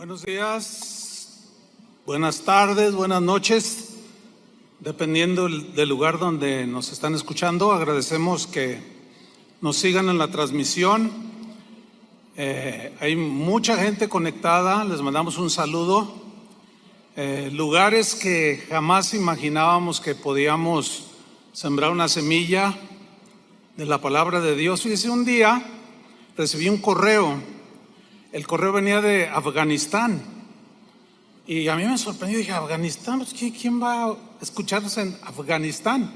Buenos días, buenas tardes, buenas noches, dependiendo del lugar donde nos están escuchando. Agradecemos que nos sigan en la transmisión. Hay mucha gente conectada, les mandamos un saludo. Lugares que jamás imaginábamos que podíamos sembrar una semilla de la palabra de Dios. Fíjese, un día recibí un correo. El correo venía de Afganistán y a mí me sorprendió. Dije, ¿Afganistán? Pues, ¿quién va a escucharnos en Afganistán?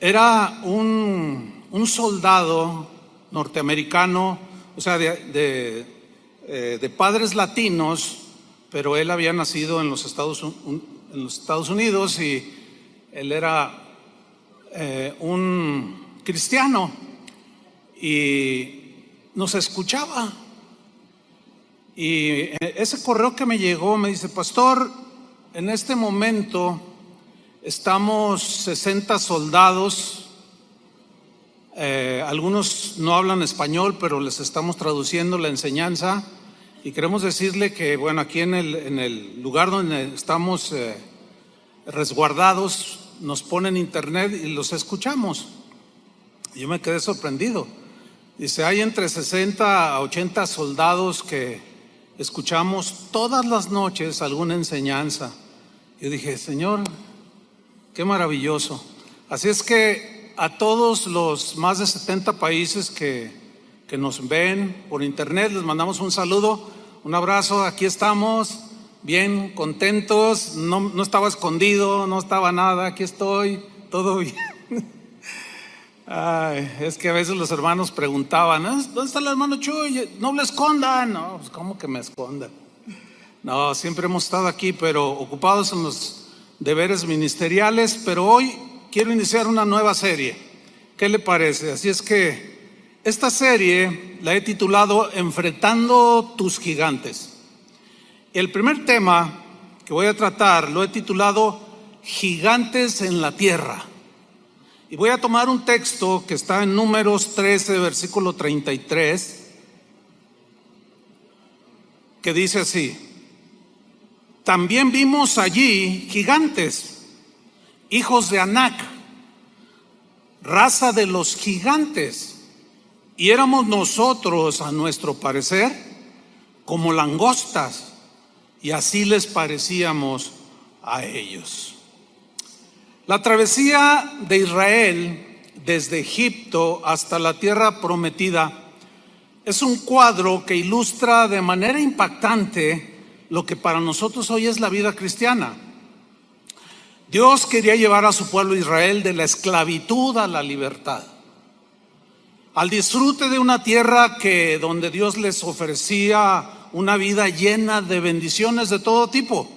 Era un soldado norteamericano, o sea, de padres latinos, pero él había nacido en los Estados Unidos y él era un cristiano y nos escuchaba. Y ese correo que me llegó me dice: pastor, en este momento estamos 60 soldados, algunos no hablan español, pero les estamos traduciendo la enseñanza, y queremos decirle que, bueno, aquí en el lugar donde estamos resguardados, nos ponen internet y los escuchamos. Y yo me quedé sorprendido. Dice, hay entre 60 a 80 soldados que escuchamos todas las noches alguna enseñanza. Yo dije, Señor, qué maravilloso. Así es que a todos los más de 70 países que nos ven por internet, les mandamos un saludo, un abrazo. Aquí estamos, bien contentos. No estaba escondido, no estaba nada, aquí estoy, todo bien. Ay, es que a veces los hermanos preguntaban, ¿dónde está el hermano Chuy? No lo escondan. No, pues ¿cómo que me escondan? No, siempre hemos estado aquí, pero ocupados en los deberes ministeriales. Pero hoy quiero iniciar una nueva serie. ¿Qué le parece? Así es que esta serie la he titulado Enfrentando tus gigantes. El primer tema que voy a tratar lo he titulado Gigantes en la tierra. Y voy a tomar un texto que está en Números 13, versículo 33, que dice así: también vimos allí gigantes, hijos de Anac, raza de los gigantes, y éramos nosotros, a nuestro parecer, como langostas, y así les parecíamos a ellos. La travesía de Israel desde Egipto hasta la tierra prometida es un cuadro que ilustra de manera impactante lo que para nosotros hoy es la vida cristiana. Dios quería llevar a su pueblo Israel de la esclavitud a la libertad, al disfrute de una tierra donde Dios les ofrecía una vida llena de bendiciones de todo tipo.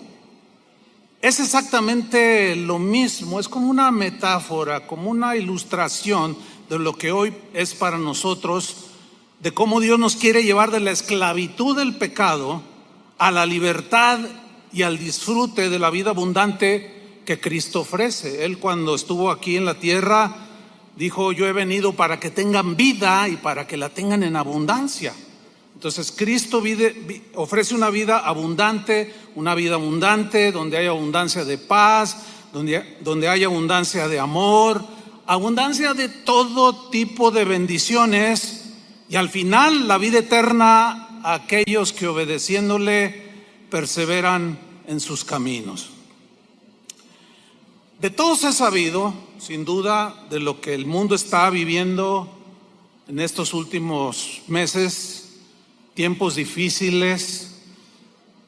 Es exactamente lo mismo, es como una metáfora, como una ilustración de lo que hoy es para nosotros, de cómo Dios nos quiere llevar de la esclavitud del pecado a la libertad y al disfrute de la vida abundante que Cristo ofrece. Él, cuando estuvo aquí en la tierra, dijo: yo he venido para que tengan vida y para que la tengan en abundancia. Entonces Cristo ofrece una vida abundante donde hay abundancia de paz, donde hay abundancia de amor, abundancia de todo tipo de bendiciones, y al final la vida eterna a aquellos que, obedeciéndole, perseveran en sus caminos. De todos he sabido, sin duda, de lo que el mundo está viviendo en estos últimos meses, tiempos difíciles.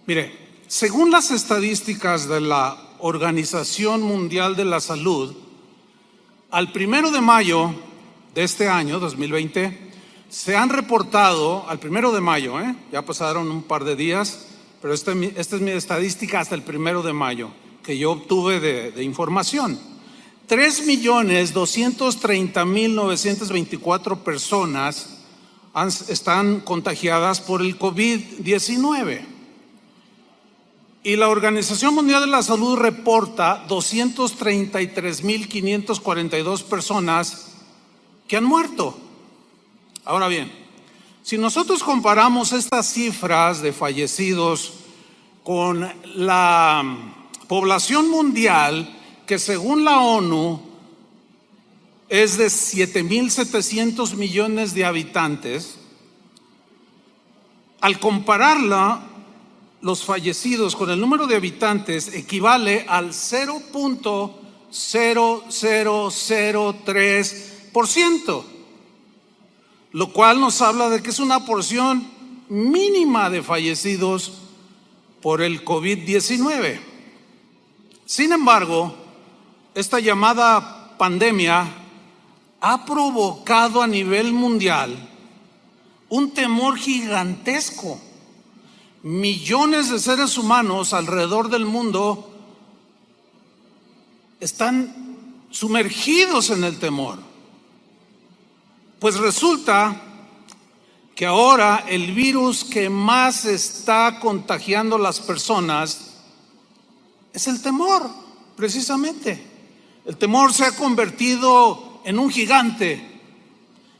Mire, según las estadísticas de la Organización Mundial de la Salud, al 1 de mayo de este año 2020 se han reportado, al 1 de mayo, ya pasaron un par de días, pero esta es mi estadística hasta el 1 de mayo que yo obtuve de información. 3.230.924 personas están contagiadas por el COVID-19. Y la Organización Mundial de la Salud reporta 233.542 personas que han muerto. Ahora bien, Si nosotros comparamos estas cifras de fallecidos con la población mundial, que según la ONU es de 7.700 millones de habitantes, al compararla, los fallecidos con el número de habitantes equivale al 0.0003%, lo cual nos habla de que es una porción mínima de fallecidos por el COVID-19. Sin embargo, esta llamada pandemia ha provocado a nivel mundial un temor gigantesco. Millones de seres humanos alrededor del mundo están sumergidos en el temor. Pues resulta que ahora el virus que más está contagiando a las personas es el temor, precisamente. El temor se ha convertido en un gigante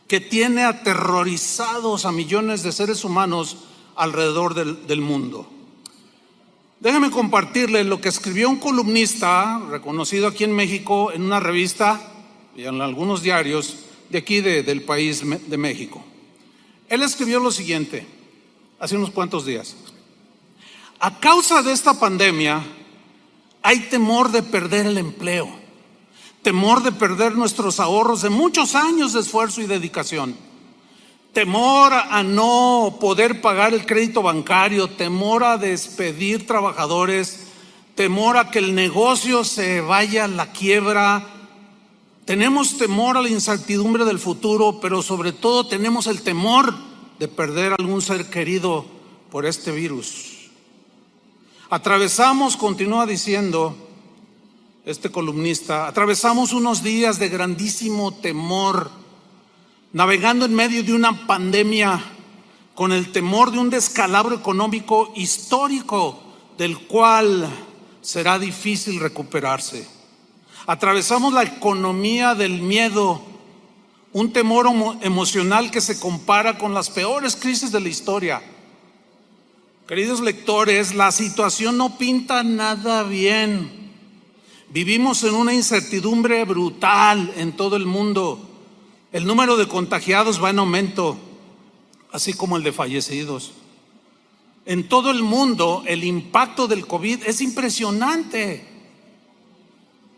que tiene aterrorizados a millones de seres humanos alrededor del mundo. Déjeme compartirle lo que escribió un columnista reconocido aquí en México en una revista y en algunos diarios de aquí del país de México. Él escribió lo siguiente hace unos cuantos días: a causa de esta pandemia hay temor de perder el empleo, temor de perder nuestros ahorros de muchos años de esfuerzo y dedicación, temor a no poder pagar el crédito bancario, temor a despedir trabajadores, temor a que el negocio se vaya a la quiebra. Tenemos temor a la incertidumbre del futuro, pero sobre todo tenemos el temor de perder algún ser querido por este virus. Atravesamos, continúa diciendo este columnista, atravesamos unos días de grandísimo temor, navegando en medio de una pandemia, con el temor de un descalabro económico histórico del cual será difícil recuperarse. Atravesamos la economía del miedo, un temor emocional que se compara con las peores crisis de la historia. Queridos lectores, la situación no pinta nada bien. Vivimos en una incertidumbre brutal en todo el mundo. El número de contagiados va en aumento, así como el de fallecidos. En todo el mundo el impacto del COVID es impresionante.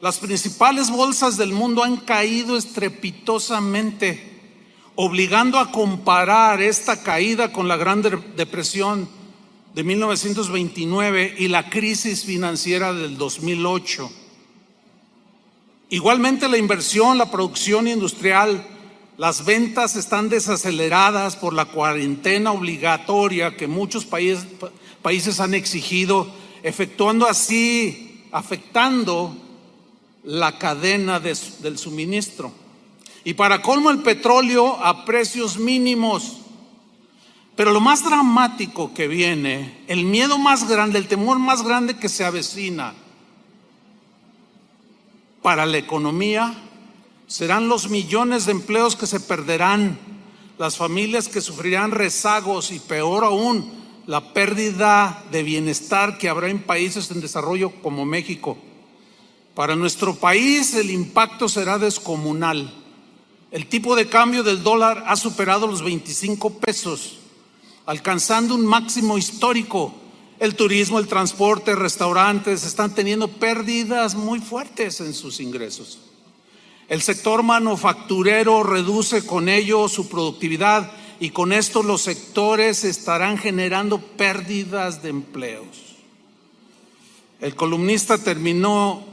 Las principales bolsas del mundo han caído estrepitosamente, obligando a comparar esta caída con la Gran Depresión de 1929 y la crisis financiera del 2008. Igualmente la inversión, la producción industrial, las ventas están desaceleradas por la cuarentena obligatoria que muchos países han exigido, afectando la cadena del suministro. Y para colmo, el petróleo a precios mínimos. Pero lo más dramático que viene, el miedo más grande, el temor más grande que se avecina para la economía, serán los millones de empleos que se perderán, las familias que sufrirán rezagos y, peor aún, la pérdida de bienestar que habrá en países en desarrollo como México. Para nuestro país el impacto será descomunal. El tipo de cambio del dólar ha superado los 25 pesos, alcanzando un máximo histórico. El turismo, el transporte, restaurantes están teniendo pérdidas muy fuertes en sus ingresos. El sector manufacturero reduce con ello su productividad y con esto los sectores estarán generando pérdidas de empleos. El columnista terminó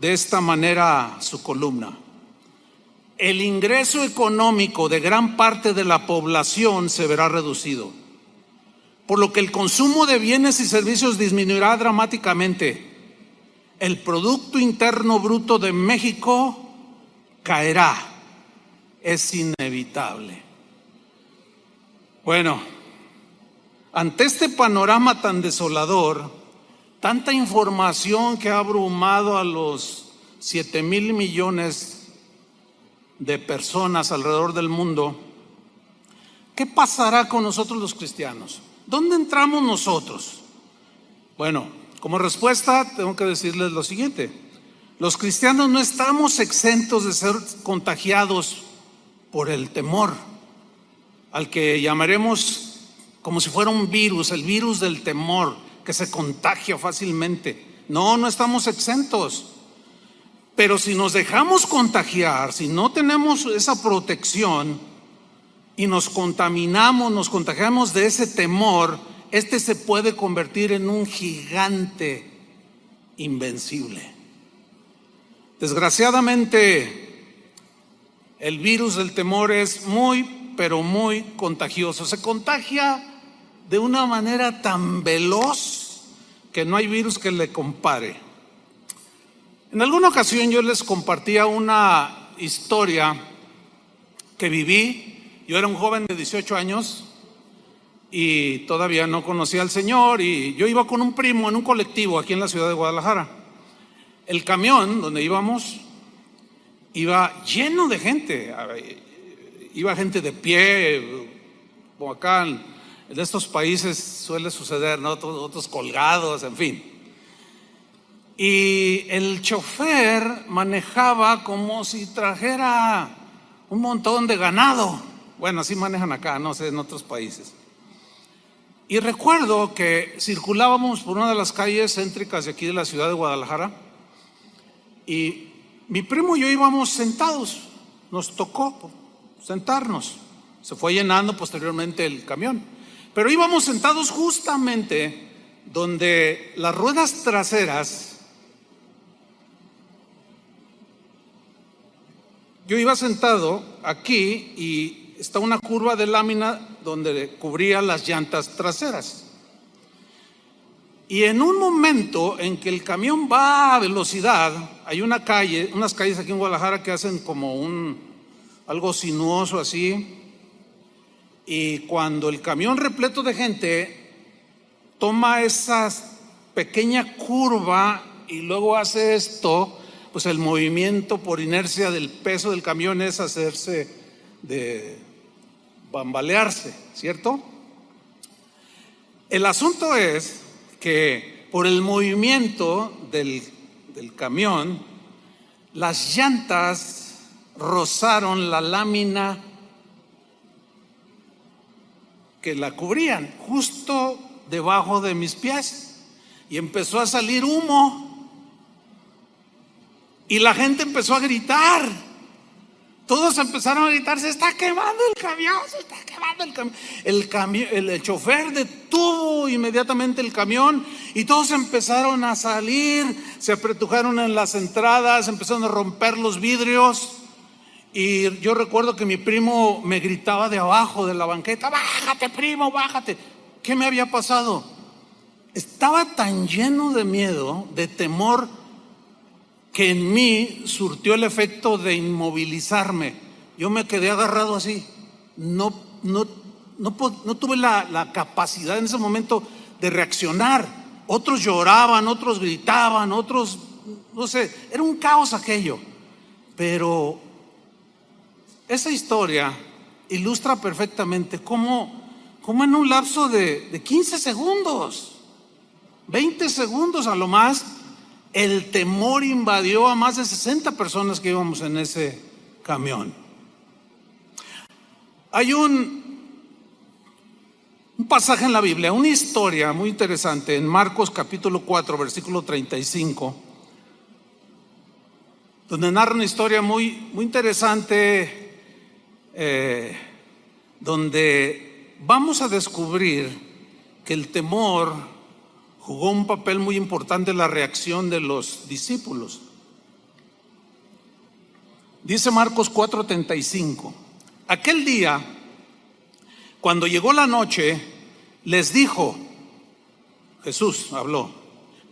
de esta manera su columna: el ingreso económico de gran parte de la población se verá reducido, por lo que el consumo de bienes y servicios disminuirá dramáticamente. El Producto Interno Bruto de México caerá, es inevitable. Bueno, ante este panorama tan desolador, tanta información que ha abrumado a los 7,000 millones de personas alrededor del mundo, ¿qué pasará con nosotros los cristianos? ¿Dónde entramos nosotros? Bueno, como respuesta tengo que decirles lo siguiente: los cristianos no estamos exentos de ser contagiados por el temor, al que llamaremos como si fuera un virus, el virus del temor, que se contagia fácilmente. No, no estamos exentos. Pero si nos dejamos contagiar, si no tenemos esa protección y nos contaminamos, nos contagiamos de ese temor, este se puede convertir en un gigante invencible. Desgraciadamente, el virus del temor es pero muy contagioso. Se contagia de una manera tan veloz que no hay virus que le compare. En alguna ocasión yo les compartía una historia que viví. Yo era un joven de 18 años y todavía no conocía al Señor, y yo iba con un primo en un colectivo aquí en la ciudad de Guadalajara. El camión donde íbamos iba lleno de gente. Iba gente de pie, como acá en estos países suele suceder, ¿no? Otros colgados, en fin. Y el chofer manejaba como si trajera un montón de ganado. Bueno, así manejan acá, no sé, en otros países. Y recuerdo que circulábamos por una de las calles céntricas de aquí de la ciudad de Guadalajara, y mi primo y yo íbamos sentados. Nos tocó sentarnos. Se fue llenando posteriormente el camión, pero íbamos sentados justamente donde las ruedas traseras. Yo iba sentado aquí y está una curva de lámina donde cubría las llantas traseras. Y en un momento en que el camión va a velocidad, hay unas calles aquí en Guadalajara que hacen como algo sinuoso así. Y cuando el camión repleto de gente toma esa pequeña curva y luego hace esto, pues el movimiento por inercia del peso del camión es hacerse de bambalearse, ¿cierto? El asunto es que por el movimiento del camión, las llantas rozaron la lámina que la cubrían justo debajo de mis pies, y empezó a salir humo. Y la gente empezó a gritar. Todos empezaron a gritar: se está quemando el camión, se está quemando el camión. El chofer detuvo inmediatamente el camión y todos empezaron a salir, se apretujaron en las entradas, empezaron a romper los vidrios. Y yo recuerdo que mi primo me gritaba de abajo de la banqueta: bájate, primo, bájate. ¿Qué me había pasado? Estaba tan lleno de miedo, de temor, que en mí surtió el efecto de inmovilizarme. Yo me quedé agarrado así. No tuve la capacidad en ese momento de reaccionar. Otros lloraban, otros gritaban, otros, no sé, era un caos aquello. Pero esa historia ilustra perfectamente cómo en un lapso de 15 segundos, 20 segundos a lo más, el temor invadió a más de 60 personas que íbamos en ese camión. Hay un pasaje en la Biblia, una historia muy interesante en Marcos capítulo 4, versículo 35, donde narra una historia muy interesante, donde vamos a descubrir que el temor jugó un papel muy importante en la reacción de los discípulos. Dice Marcos 4:35: aquel día, cuando llegó la noche, les dijo, Jesús habló,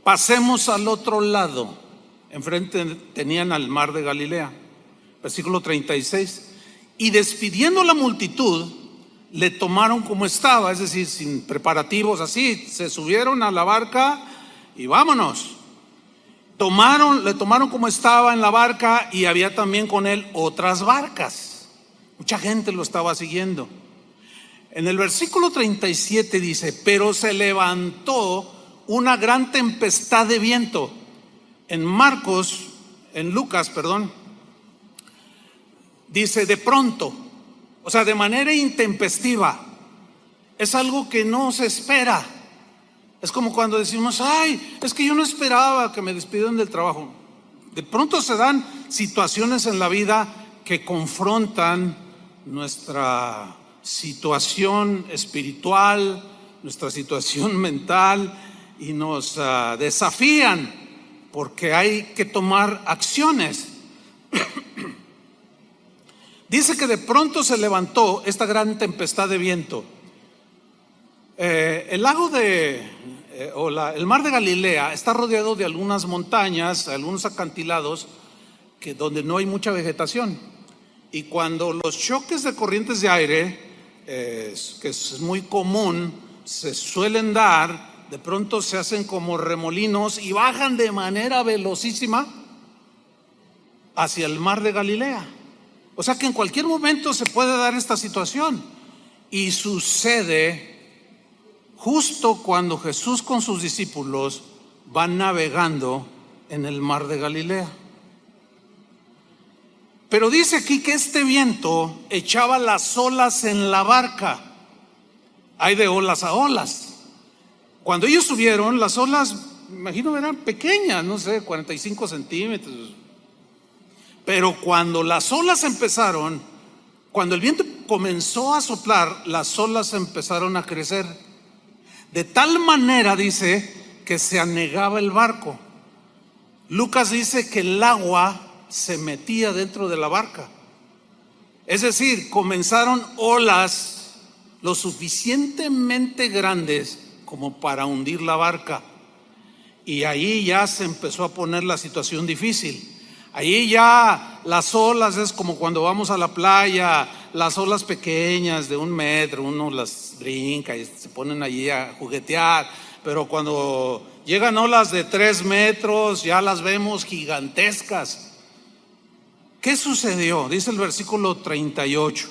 pasemos al otro lado. Enfrente tenían al mar de Galilea. Versículo 36: y despidiendo la multitud, le tomaron como estaba, es decir, sin preparativos, así, se subieron a la barca y vámonos. Le tomaron como estaba en la barca, y había también con él otras barcas. Mucha gente lo estaba siguiendo. En el versículo 37 dice, pero se levantó una gran tempestad de viento. En Lucas, dice de pronto, o sea, de manera intempestiva. Es algo que no se espera. Es como cuando decimos, ay, es que yo no esperaba que me despidieran del trabajo. De pronto se dan situaciones en la vida que confrontan nuestra situación espiritual, nuestra situación mental y nos desafían porque hay que tomar acciones. Dice que de pronto se levantó esta gran tempestad de viento. El mar de Galilea está rodeado de algunas montañas, algunos acantilados donde no hay mucha vegetación. Y cuando los choques de corrientes de aire, que es muy común, se suelen dar, de pronto se hacen como remolinos y bajan de manera velocísima hacia el mar de Galilea. O sea que en cualquier momento se puede dar esta situación. Y sucede justo cuando Jesús con sus discípulos van navegando en el mar de Galilea. Pero dice aquí que este viento echaba las olas en la barca. Hay de olas a olas. Cuando ellos subieron, las olas, me imagino, eran pequeñas, no sé, 45 centímetros. Pero cuando las olas empezaron, cuando el viento comenzó a soplar, las olas empezaron a crecer. De tal manera, dice, que se anegaba el barco. Lucas dice que el agua se metía dentro de la barca. Es decir, comenzaron olas lo suficientemente grandes como para hundir la barca. Y ahí ya se empezó a poner la situación difícil. Ahí ya las olas es como cuando vamos a la playa, las olas pequeñas de 1 metro, uno las brinca y se ponen allí a juguetear. Pero cuando llegan olas de 3 metros, ya las vemos gigantescas. ¿Qué sucedió? Dice el versículo 38.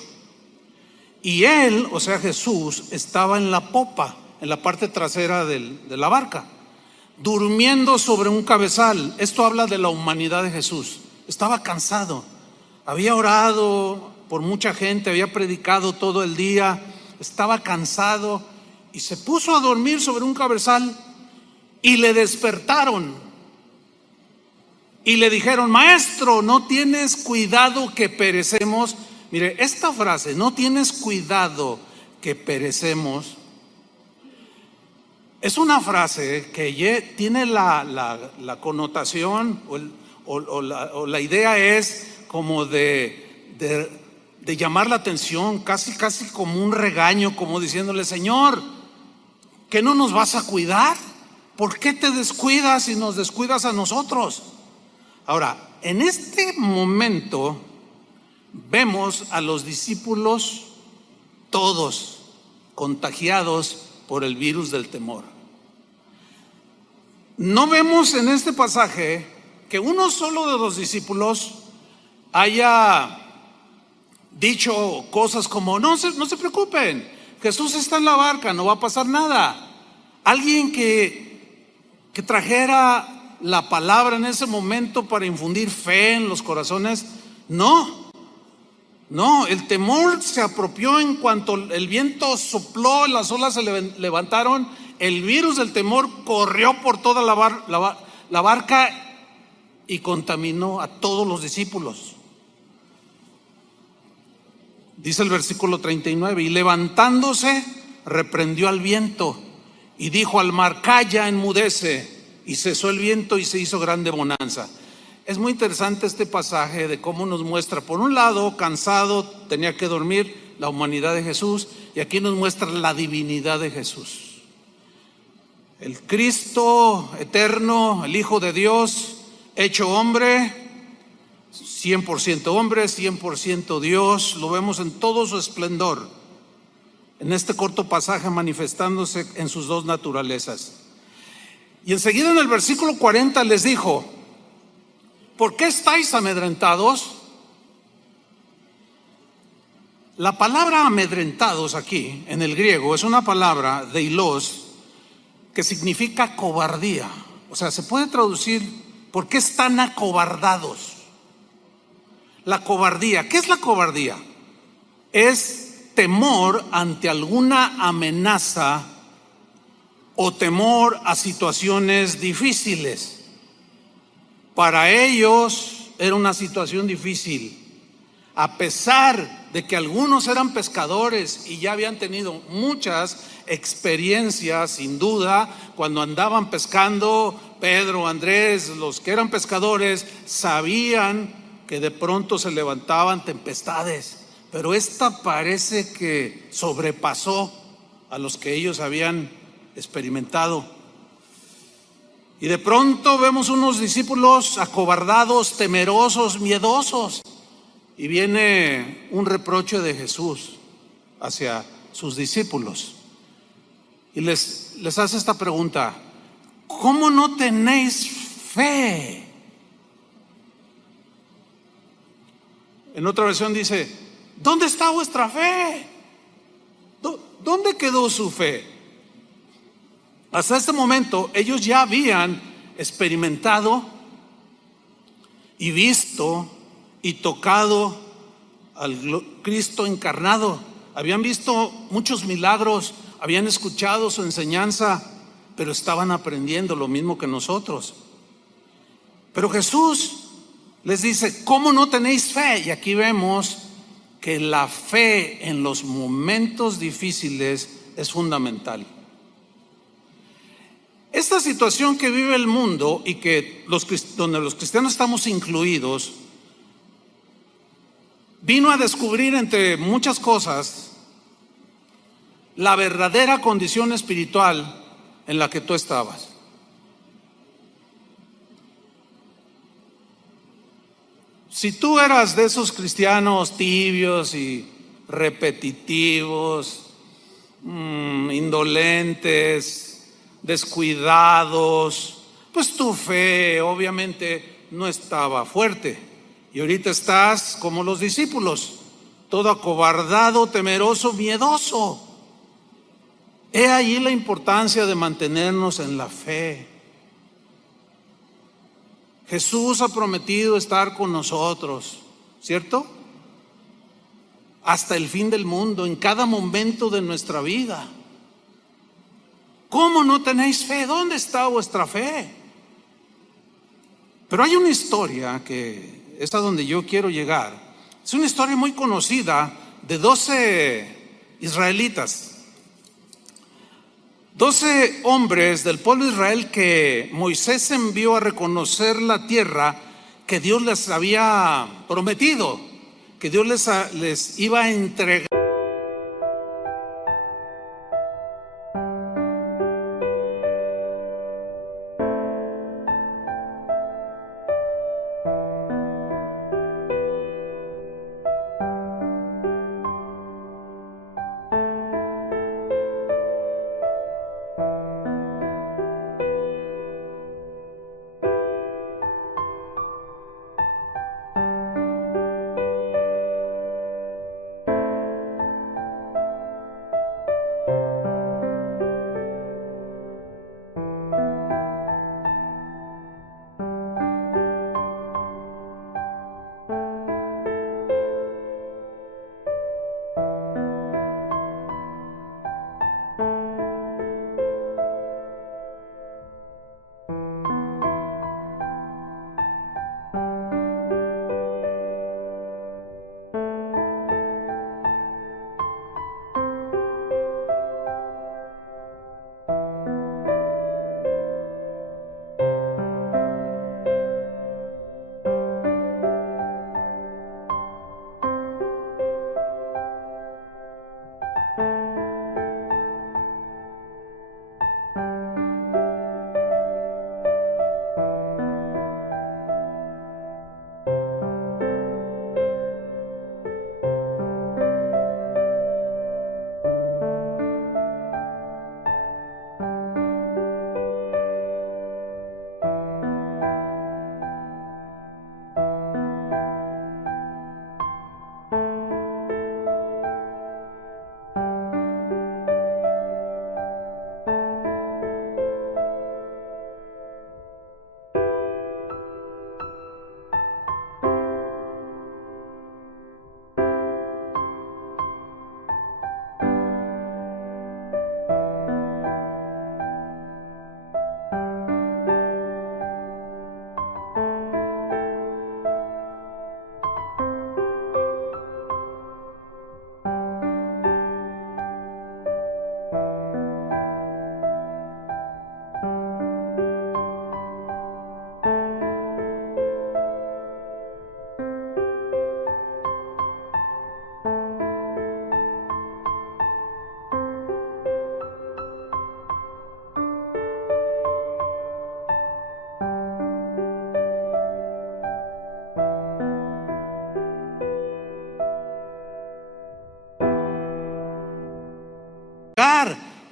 Y él, o sea Jesús, estaba en la popa, en la parte trasera de la barca, durmiendo sobre un cabezal. Esto habla de la humanidad de Jesús. Estaba cansado, había orado por mucha gente, había predicado todo el día, estaba cansado y se puso a dormir sobre un cabezal. Y le despertaron y le dijeron: maestro, ¿no tienes cuidado que perecemos? Mire, esta frase, no tienes cuidado que perecemos, es una frase que tiene la connotación o la idea es como de llamar la atención, casi como un regaño, como diciéndole: Señor, ¿qué no nos vas a cuidar? ¿Por qué te descuidas y nos descuidas a nosotros? Ahora, en este momento vemos a los discípulos todos contagiados por el virus del temor. No vemos en este pasaje que uno solo de los discípulos haya dicho cosas como: no se preocupen, Jesús está en la barca, no va a pasar nada. Alguien que trajera la palabra en ese momento para infundir fe en los corazones. No, el temor se apropió en cuanto el viento sopló, las olas se levantaron, el virus del temor corrió por toda la barca y contaminó a todos los discípulos. Dice el versículo 39: y levantándose reprendió al viento y dijo al mar: calla, enmudece. Y cesó el viento y se hizo grande bonanza. Es muy interesante este pasaje de cómo nos muestra, por un lado, cansado, tenía que dormir, la humanidad de Jesús, y aquí nos muestra la divinidad de Jesús. El Cristo eterno, el Hijo de Dios, hecho hombre, 100% hombre, 100% Dios, lo vemos en todo su esplendor, en este corto pasaje manifestándose en sus dos naturalezas. Y enseguida en el versículo 40 les dijo: ¿por qué estáis amedrentados? La palabra amedrentados aquí en el griego es una palabra deilos que significa cobardía. O sea, se puede traducir, ¿por qué están acobardados? La cobardía, ¿qué es la cobardía? Es temor ante alguna amenaza o temor a situaciones difíciles. Para ellos era una situación difícil. A pesar de que algunos eran pescadores y ya habían tenido muchas experiencias, sin duda, cuando andaban pescando, Pedro, Andrés, los que eran pescadores, sabían que de pronto se levantaban tempestades, pero esta parece que sobrepasó a los que ellos habían experimentado. Y de pronto vemos unos discípulos acobardados, temerosos, miedosos. Y viene un reproche de Jesús hacia sus discípulos. Y les hace esta pregunta: ¿cómo no tenéis fe? En otra versión dice: ¿dónde está vuestra fe? ¿Dónde quedó su fe? Hasta este momento ellos ya habían experimentado y visto y tocado al Cristo encarnado. Habían visto muchos milagros, habían escuchado su enseñanza, pero estaban aprendiendo lo mismo que nosotros. Pero Jesús les dice: ¿cómo no tenéis fe? Y aquí vemos que la fe en los momentos difíciles es fundamental. Esta situación que vive el mundo y que donde los cristianos estamos incluidos, vino a descubrir, entre muchas cosas, la verdadera condición espiritual en la que tú estabas. Si tú eras de esos cristianos tibios y repetitivos, indolentes, descuidados, pues tu fe obviamente no estaba fuerte. Y ahorita estás como los discípulos, todo acobardado, temeroso, miedoso. He ahí la importancia de mantenernos en la fe. Jesús ha prometido estar con nosotros, ¿cierto? Hasta el fin del mundo, en cada momento de nuestra vida. ¿Cómo no tenéis fe? ¿Dónde está vuestra fe? Pero hay una historia que es a donde yo quiero llegar. Es una historia muy conocida de 12 israelitas. 12 hombres del pueblo de Israel que Moisés envió a reconocer la tierra que Dios les había prometido, que Dios les iba a entregar.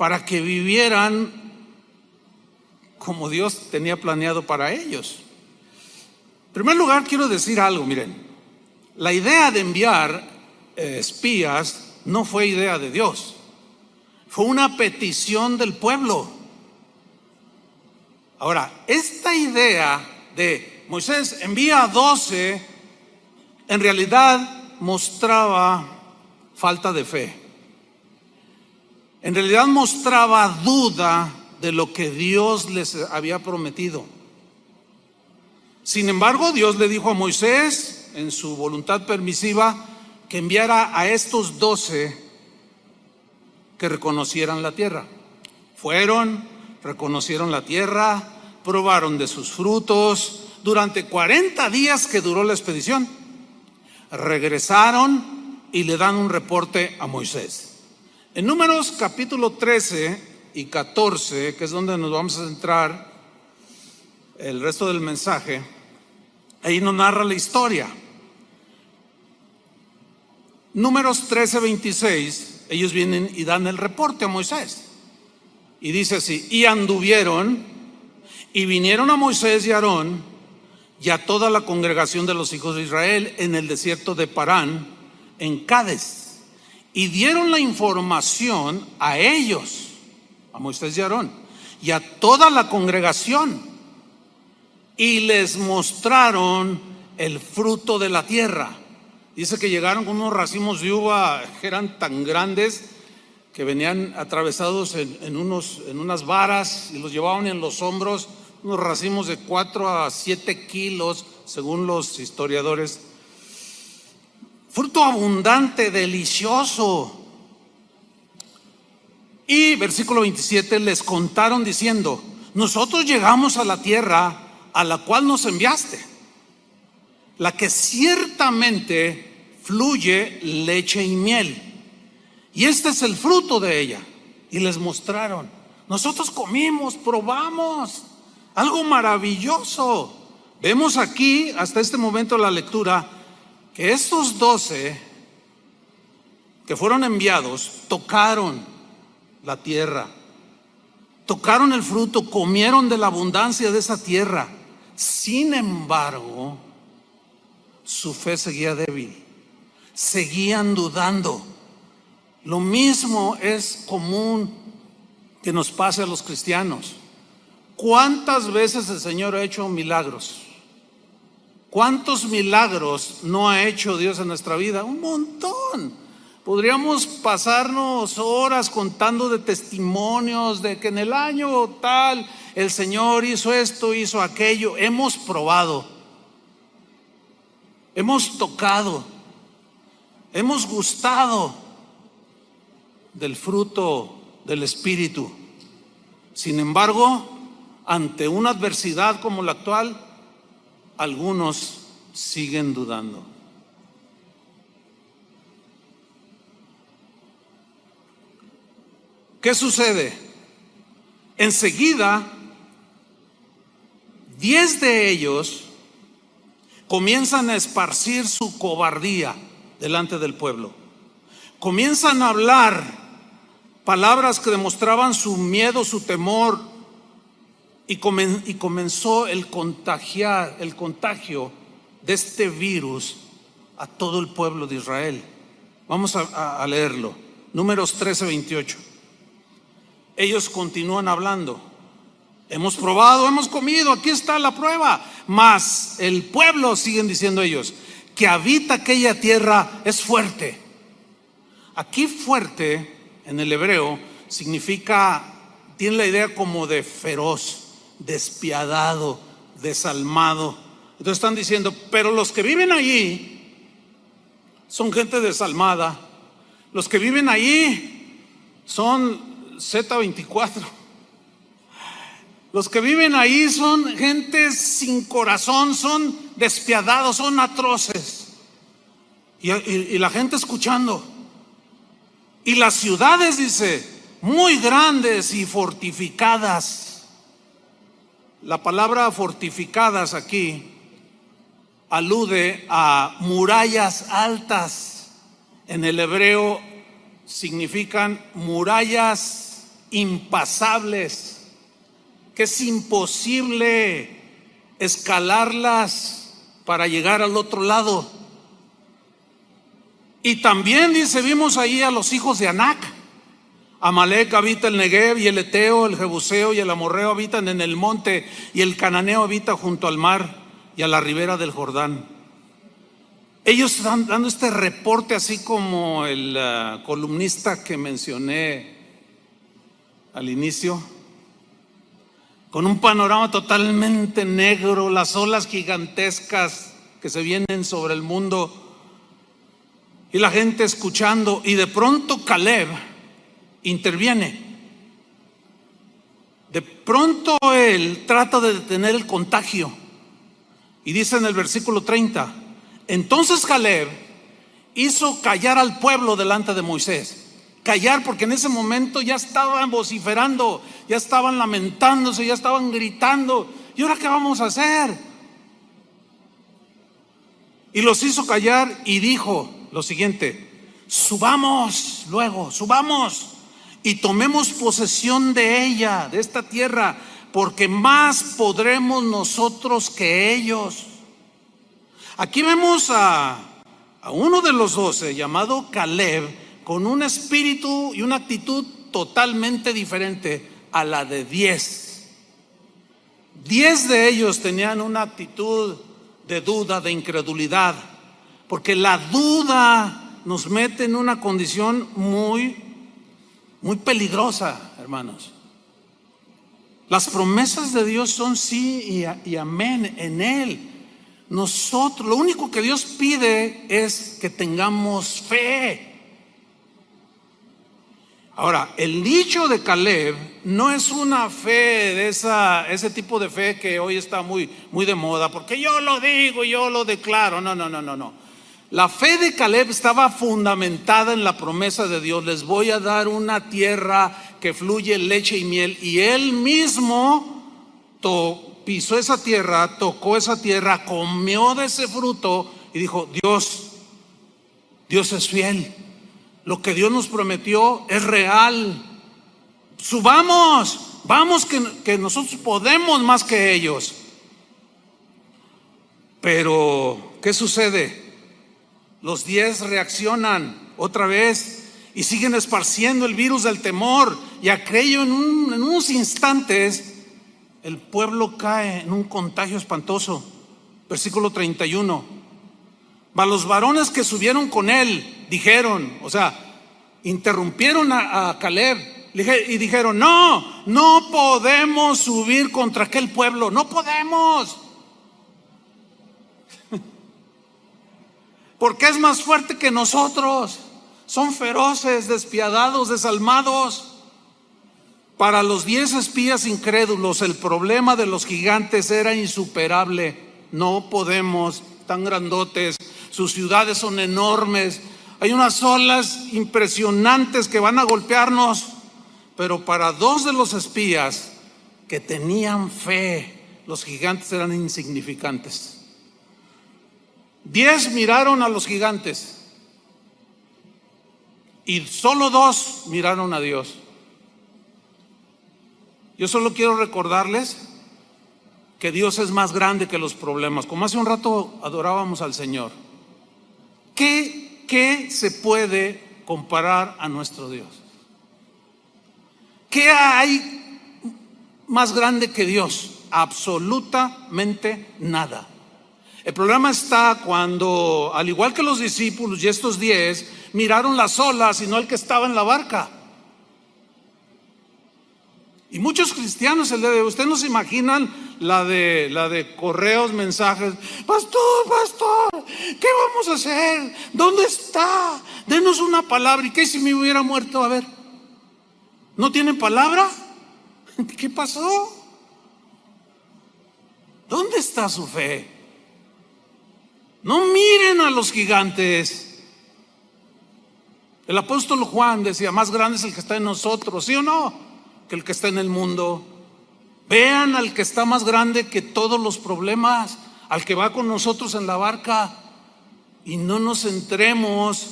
para que vivieran como Dios tenía planeado para ellos. En primer lugar, quiero decir algo, miren, la idea de enviar espías no fue idea de Dios, fue una petición del pueblo. Ahora, esta idea de Moisés envía a 12, en realidad mostraba falta de fe. En realidad mostraba duda de lo que Dios les había prometido. Sin embargo, Dios le dijo a Moisés, en su voluntad permisiva, que enviara a estos 12 que reconocieran la tierra. Fueron, reconocieron la tierra, probaron de sus frutos durante 40 días que duró la expedición. Regresaron y le dan un reporte a Moisés. En Números capítulo 13 y 14, que es donde nos vamos a centrar el resto del mensaje, ahí nos narra la historia. Números 13, 26, ellos vienen y dan el reporte a Moisés. Y dice así: y anduvieron y vinieron a Moisés y a Aarón y a toda la congregación de los hijos de Israel en el desierto de Parán, en Cades, y dieron la información a ellos, a Moisés y a Aarón, y a toda la congregación, y les mostraron el fruto de la tierra. Dice que llegaron con unos racimos de uva que eran tan grandes que venían atravesados en unas varas y los llevaban en los hombros, unos racimos de 4 a 7 kilos, según los historiadores. Fruto abundante, delicioso. Y versículo 27, les contaron diciendo: nosotros llegamos a la tierra a la cual nos enviaste, la que ciertamente fluye leche y miel, y este es el fruto de ella. Y les mostraron: nosotros comimos, probamos, algo maravilloso. Vemos aquí, hasta este momento de la lectura, que estos 12 que fueron enviados tocaron la tierra, tocaron el fruto, comieron de la abundancia de esa tierra. Sin embargo, su fe seguía débil, seguían dudando. Lo mismo es común que nos pase a los cristianos. ¿Cuántas veces el Señor ha hecho milagros? ¿Cuántos milagros no ha hecho Dios en nuestra vida? Un montón. Podríamos pasarnos horas contando de testimonios de que en el año tal el Señor hizo esto, hizo aquello. Hemos probado, hemos tocado, hemos gustado del fruto del Espíritu. Sin embargo, ante una adversidad como la actual, algunos siguen dudando. ¿Qué sucede? Enseguida, 10 de ellos comienzan a esparcir su cobardía delante del pueblo. Comienzan a hablar palabras que demostraban su miedo, su temor, y comenzó el contagio de este virus a todo el pueblo de Israel. Vamos a leerlo. Números 13, 28. Ellos continúan hablando: hemos probado, hemos comido, aquí está la prueba. Mas el pueblo, siguen diciendo ellos, que habita aquella tierra es fuerte. Aquí fuerte en el hebreo significa, tiene la idea como de feroz, despiadado, desalmado. Entonces están diciendo: pero los que viven allí son gente desalmada, los que viven allí son Z24, los que viven ahí son gente sin corazón, son despiadados, son atroces. Y la gente escuchando. Y las ciudades, dice, muy grandes y fortificadas. La palabra fortificadas aquí alude a murallas altas. En el hebreo significan murallas impasables, que es imposible escalarlas para llegar al otro lado. Y también dice, vimos ahí a los hijos de Anac. Amalec habita el Negev, y el Eteo, el Jebuseo y el Amorreo habitan en el monte, y el Cananeo habita junto al mar y a la ribera del Jordán. Ellos están dando este reporte, así como el columnista que mencioné al inicio, con un panorama totalmente negro, las olas gigantescas que se vienen sobre el mundo, y la gente escuchando, y de pronto Caleb interviene. De pronto él trata de detener el contagio, y dice en el versículo 30: entonces Caleb hizo callar al pueblo delante de Moisés. Callar, porque en ese momento ya estaban vociferando, ya estaban lamentándose, ya estaban gritando. ¿Y ahora qué vamos a hacer? Y los hizo callar y dijo lo siguiente: subamos luego, subamos y tomemos posesión de ella, de esta tierra, porque más podremos nosotros que ellos. Aquí vemos a uno de los 12, llamado Caleb, con un espíritu y una actitud totalmente diferente a la de 10. 10 de ellos tenían una actitud de duda, de incredulidad, porque la duda nos mete en una condición muy peligrosa, hermanos. Las promesas de Dios son sí y amén en Él. Nosotros, lo único que Dios pide es que tengamos fe. Ahora, el dicho de Caleb no es una fe de ese tipo de fe que hoy está muy de moda, porque yo lo digo, yo lo declaro. No. La fe de Caleb estaba fundamentada en la promesa de Dios: les voy a dar una tierra que fluye leche y miel. Y él mismo pisó esa tierra, tocó esa tierra, comió de ese fruto y dijo: Dios es fiel. Lo que Dios nos prometió es real. Subamos, vamos, que nosotros podemos más que ellos. Pero ¿qué sucede? Los 10 reaccionan otra vez y siguen esparciendo el virus del temor. Y aquello en unos instantes, el pueblo cae en un contagio espantoso. Versículo 31. Mas los varones que subieron con él dijeron, o sea, interrumpieron a Caleb y dijeron: no podemos subir contra aquel pueblo, no podemos, porque es más fuerte que nosotros, son feroces, despiadados, desalmados. Para los 10 espías incrédulos, el problema de los gigantes era insuperable. No podemos, tan grandotes, sus ciudades son enormes, hay unas olas impresionantes que van a golpearnos. Pero para 2 de los espías que tenían fe, los gigantes eran insignificantes. 10 miraron a los gigantes y solo 2 miraron a Dios. Yo solo quiero recordarles que Dios es más grande que los problemas. Como hace un rato adorábamos al Señor, ¿qué se puede comparar a nuestro Dios? ¿Qué hay más grande que Dios? Absolutamente nada. El problema está cuando, al igual que los discípulos y estos 10, miraron las olas y no el que estaba en la barca. Y muchos cristianos el día de hoy, ustedes no se imaginan la de correos, mensajes: pastor, ¿qué vamos a hacer? ¿Dónde está? Denos una palabra. ¿Y qué si me hubiera muerto? A ver, ¿no tienen palabra? ¿Qué pasó? ¿Dónde está su fe? No miren a los gigantes. El apóstol Juan decía: más grande es el que está en nosotros, ¿sí o no?, que el que está en el mundo. Vean al que está más grande que todos los problemas, al que va con nosotros en la barca, y no nos centremos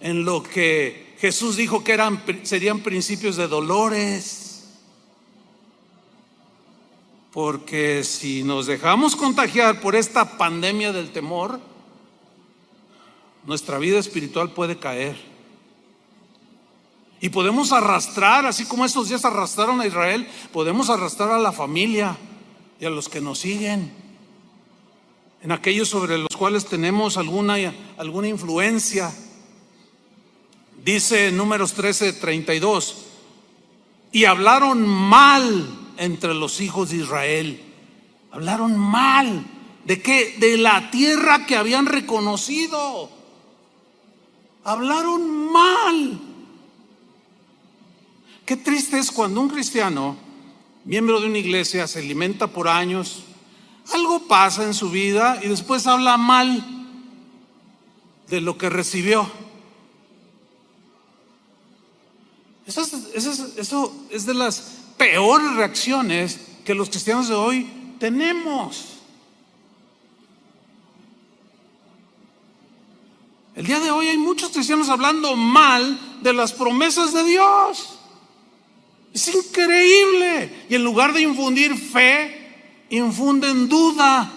en lo que Jesús dijo que serían principios de dolores. Porque si nos dejamos contagiar por esta pandemia del temor, nuestra vida espiritual puede caer. Y podemos arrastrar, así como estos días arrastraron a Israel, podemos arrastrar a la familia y a los que nos siguen, en aquellos sobre los cuales tenemos alguna influencia. Dice en Números 13:32, y hablaron mal entre los hijos de Israel. Hablaron mal. ¿De qué? De la tierra que habían reconocido. Hablaron mal. Qué triste es cuando un cristiano, miembro de una iglesia, se alimenta por años, algo pasa en su vida y después habla mal de lo que recibió. Eso es de las peores reacciones que los cristianos de hoy tenemos. El día de hoy hay muchos cristianos hablando mal de las promesas de Dios. Es increíble. Y en lugar de infundir fe, infunden duda.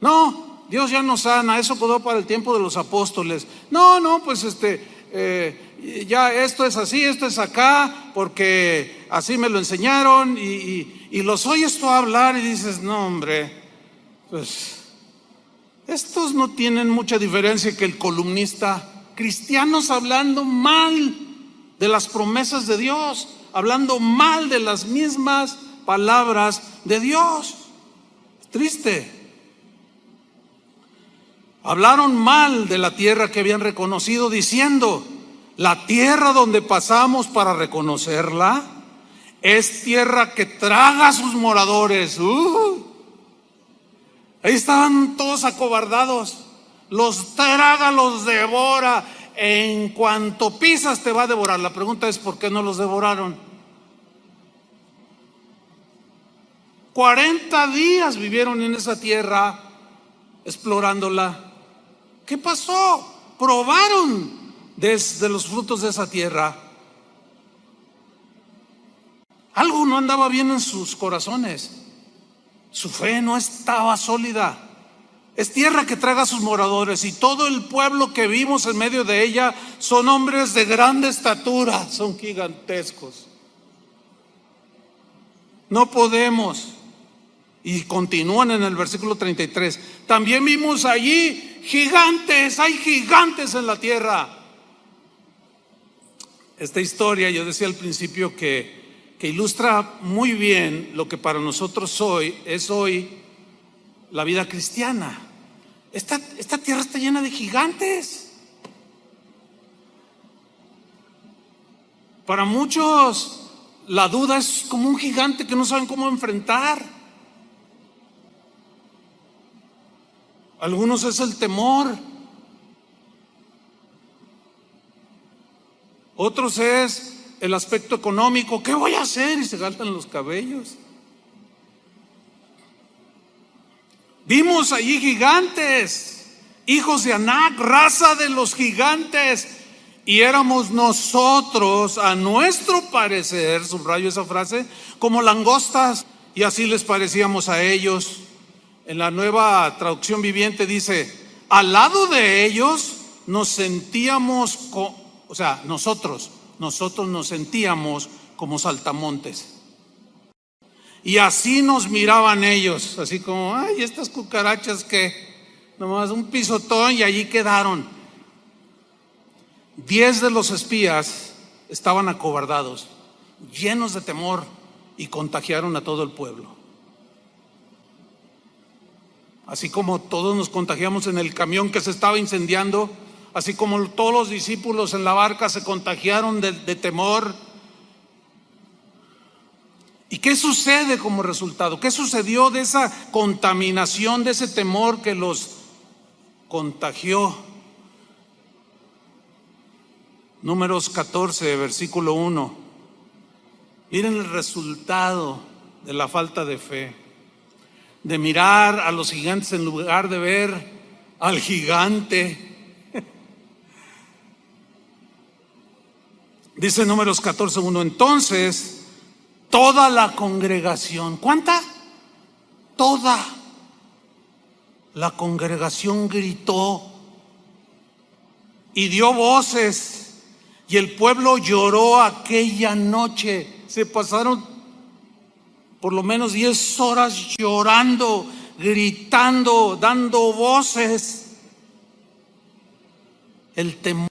No, Dios ya nos sana, eso quedó para el tiempo de los apóstoles. No, pues ya esto es así, esto es acá, porque así me lo enseñaron, y los oyes tú hablar y dices, no hombre, pues estos no tienen mucha diferencia que el columnista. Cristianos hablando mal de las promesas de Dios, hablando mal de las mismas palabras de Dios. Es triste. Hablaron mal de la tierra que habían reconocido, diciendo, la tierra donde pasamos para reconocerla es tierra que traga a sus moradores. Ahí estaban todos acobardados. Los traga, los devora. En cuanto pisas te va a devorar. La pregunta es, ¿por qué no los devoraron? 40 días vivieron en esa tierra, explorándola. ¿Qué pasó? Probaron desde los frutos de esa tierra. Algo no andaba bien en sus corazones. Su fe no estaba sólida. Es tierra que traga a sus moradores, y todo el pueblo que vimos en medio de ella son hombres de grande estatura, son gigantescos. No podemos. Y continúan en el versículo 33. También vimos allí gigantes, hay gigantes en la tierra. Esta historia, yo decía al principio que ilustra muy bien lo que para nosotros es hoy la vida cristiana. Esta tierra está llena de gigantes. Para muchos la duda es como un gigante que no saben cómo enfrentar. Algunos es el temor. Otros es el aspecto económico. ¿Qué voy a hacer? Y se galtan los cabellos. Vimos allí gigantes, hijos de Anac, raza de los gigantes, y éramos nosotros, a nuestro parecer, subrayo esa frase, como langostas, y así les parecíamos a ellos. En la Nueva Traducción Viviente dice, al lado de ellos nos sentíamos, nosotros nos sentíamos como saltamontes. Y así nos miraban ellos, así como, ay, estas cucarachas que nomás un pisotón y allí quedaron. 10 de los espías estaban acobardados, llenos de temor, y contagiaron a todo el pueblo. Así como todos nos contagiamos en el camión que se estaba incendiando, así como todos los discípulos en la barca se contagiaron de temor. ¿Y qué sucede como resultado? ¿Qué sucedió de esa contaminación, de ese temor que los contagió? Números 14, versículo 1. Miren el resultado de la falta de fe, de mirar a los gigantes en lugar de ver al gigante. Dice Números 14:1. Entonces toda la congregación, ¿cuánta? Toda la congregación gritó y dio voces, y el pueblo lloró aquella noche. Se pasaron por lo menos 10 horas llorando, gritando, dando voces. El temor.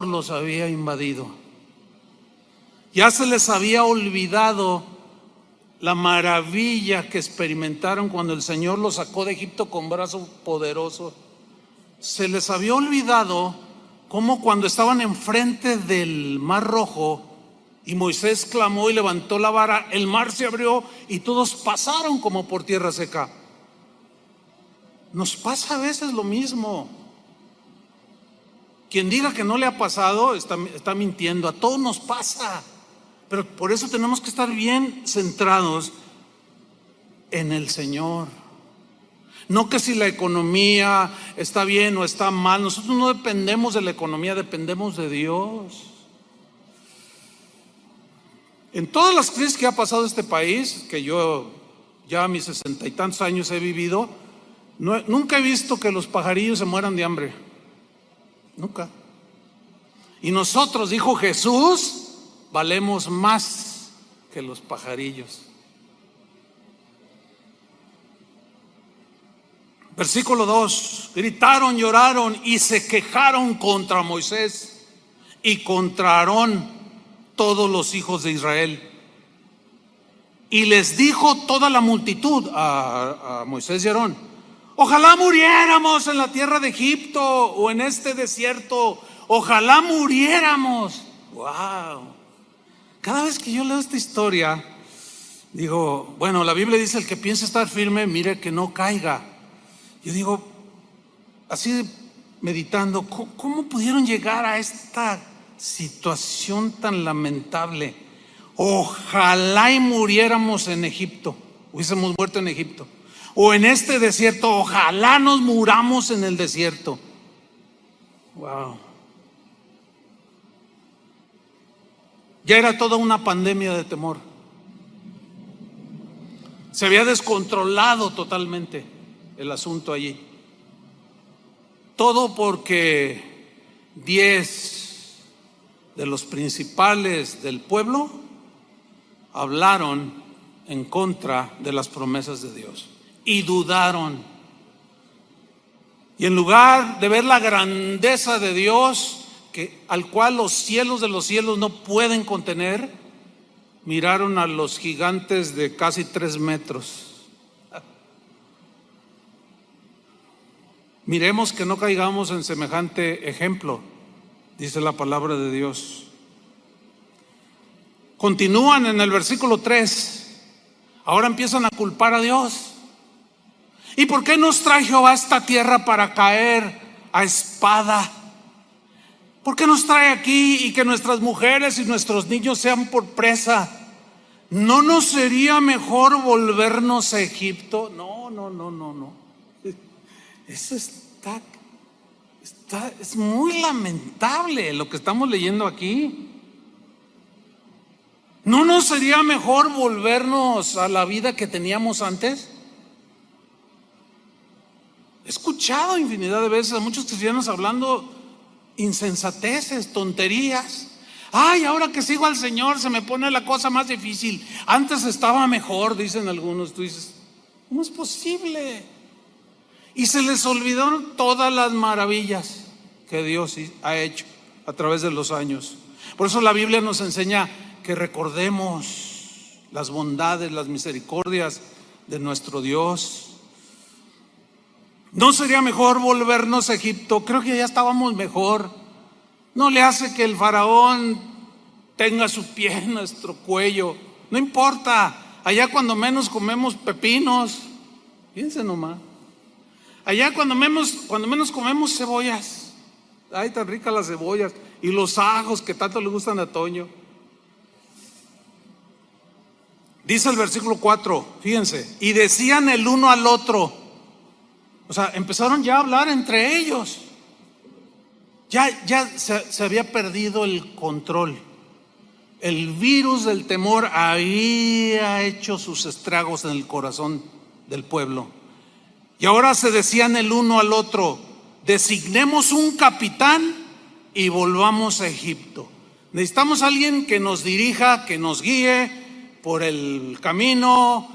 Los había invadido. Ya se les había olvidado la maravilla que experimentaron cuando el Señor los sacó de Egipto con brazo poderoso. Se les había olvidado cómo cuando estaban enfrente del Mar Rojo y Moisés clamó y levantó la vara, el mar se abrió y todos pasaron como por tierra seca. Nos pasa a veces lo mismo. Quien diga que no le ha pasado está mintiendo. A todos nos pasa, pero por eso tenemos que estar bien centrados en el Señor. No que si la economía está bien o está mal. Nosotros no dependemos de la economía, dependemos de Dios. En todas las crisis que ha pasado este país, que yo ya a mis 60 y tantos años he vivido, nunca he visto que los pajarillos se mueran de hambre. Nunca. Y nosotros, dijo Jesús, valemos más que los pajarillos. Versículo 2, gritaron, lloraron y se quejaron contra Moisés y contra Aarón todos los hijos de Israel. Y les dijo toda la multitud a Moisés y Aarón: ojalá muriéramos en la tierra de Egipto o en este desierto, ojalá muriéramos. Wow. Cada vez que yo leo esta historia, digo, bueno, la Biblia dice: el que piensa estar firme, mire que no caiga. Yo digo, así meditando, ¿cómo pudieron llegar a esta situación tan lamentable? Ojalá y muriéramos en Egipto, hubiésemos muerto en Egipto, o en este desierto, ojalá nos muramos en el desierto. Wow. Ya era toda una pandemia de temor. Se había descontrolado totalmente el asunto allí. Todo porque 10 de los principales del pueblo hablaron en contra de las promesas de Dios y dudaron. Y en lugar de ver la grandeza de Dios, al cual los cielos de los cielos no pueden contener, miraron a los gigantes de casi 3 metros. Miremos que no caigamos en semejante ejemplo, dice la palabra de Dios. Continúan en el versículo 3. Ahora empiezan a culpar a Dios. ¿Y por qué nos trae Jehová a esta tierra para caer a espada? ¿Por qué nos trae aquí y que nuestras mujeres y nuestros niños sean por presa? ¿No nos sería mejor volvernos a Egipto? No. Eso es muy lamentable lo que estamos leyendo aquí. ¿No nos sería mejor volvernos a la vida que teníamos antes? He escuchado infinidad de veces a muchos cristianos hablando insensateces, tonterías. Ay, ahora que sigo al Señor se me pone la cosa más difícil. Antes estaba mejor, dicen algunos. Tú dices, ¿cómo es posible? Y se les olvidaron todas las maravillas que Dios ha hecho a través de los años. Por eso la Biblia nos enseña que recordemos las bondades, las misericordias de nuestro Dios. ¿No sería mejor volvernos a Egipto? Creo que ya estábamos mejor. No le hace que el faraón tenga su pie en nuestro cuello. No importa. Allá cuando menos comemos pepinos. Fíjense nomás. Allá cuando menos comemos cebollas. Ay, tan ricas las cebollas. Y los ajos que tanto le gustan a Toño. Dice el versículo 4, fíjense. Y decían el uno al otro. O sea, empezaron ya a hablar entre ellos. Ya se había perdido el control. El virus del temor había hecho sus estragos en el corazón del pueblo. Y ahora se decían el uno al otro: designemos un capitán y volvamos a Egipto. Necesitamos a alguien que nos dirija, que nos guíe por el camino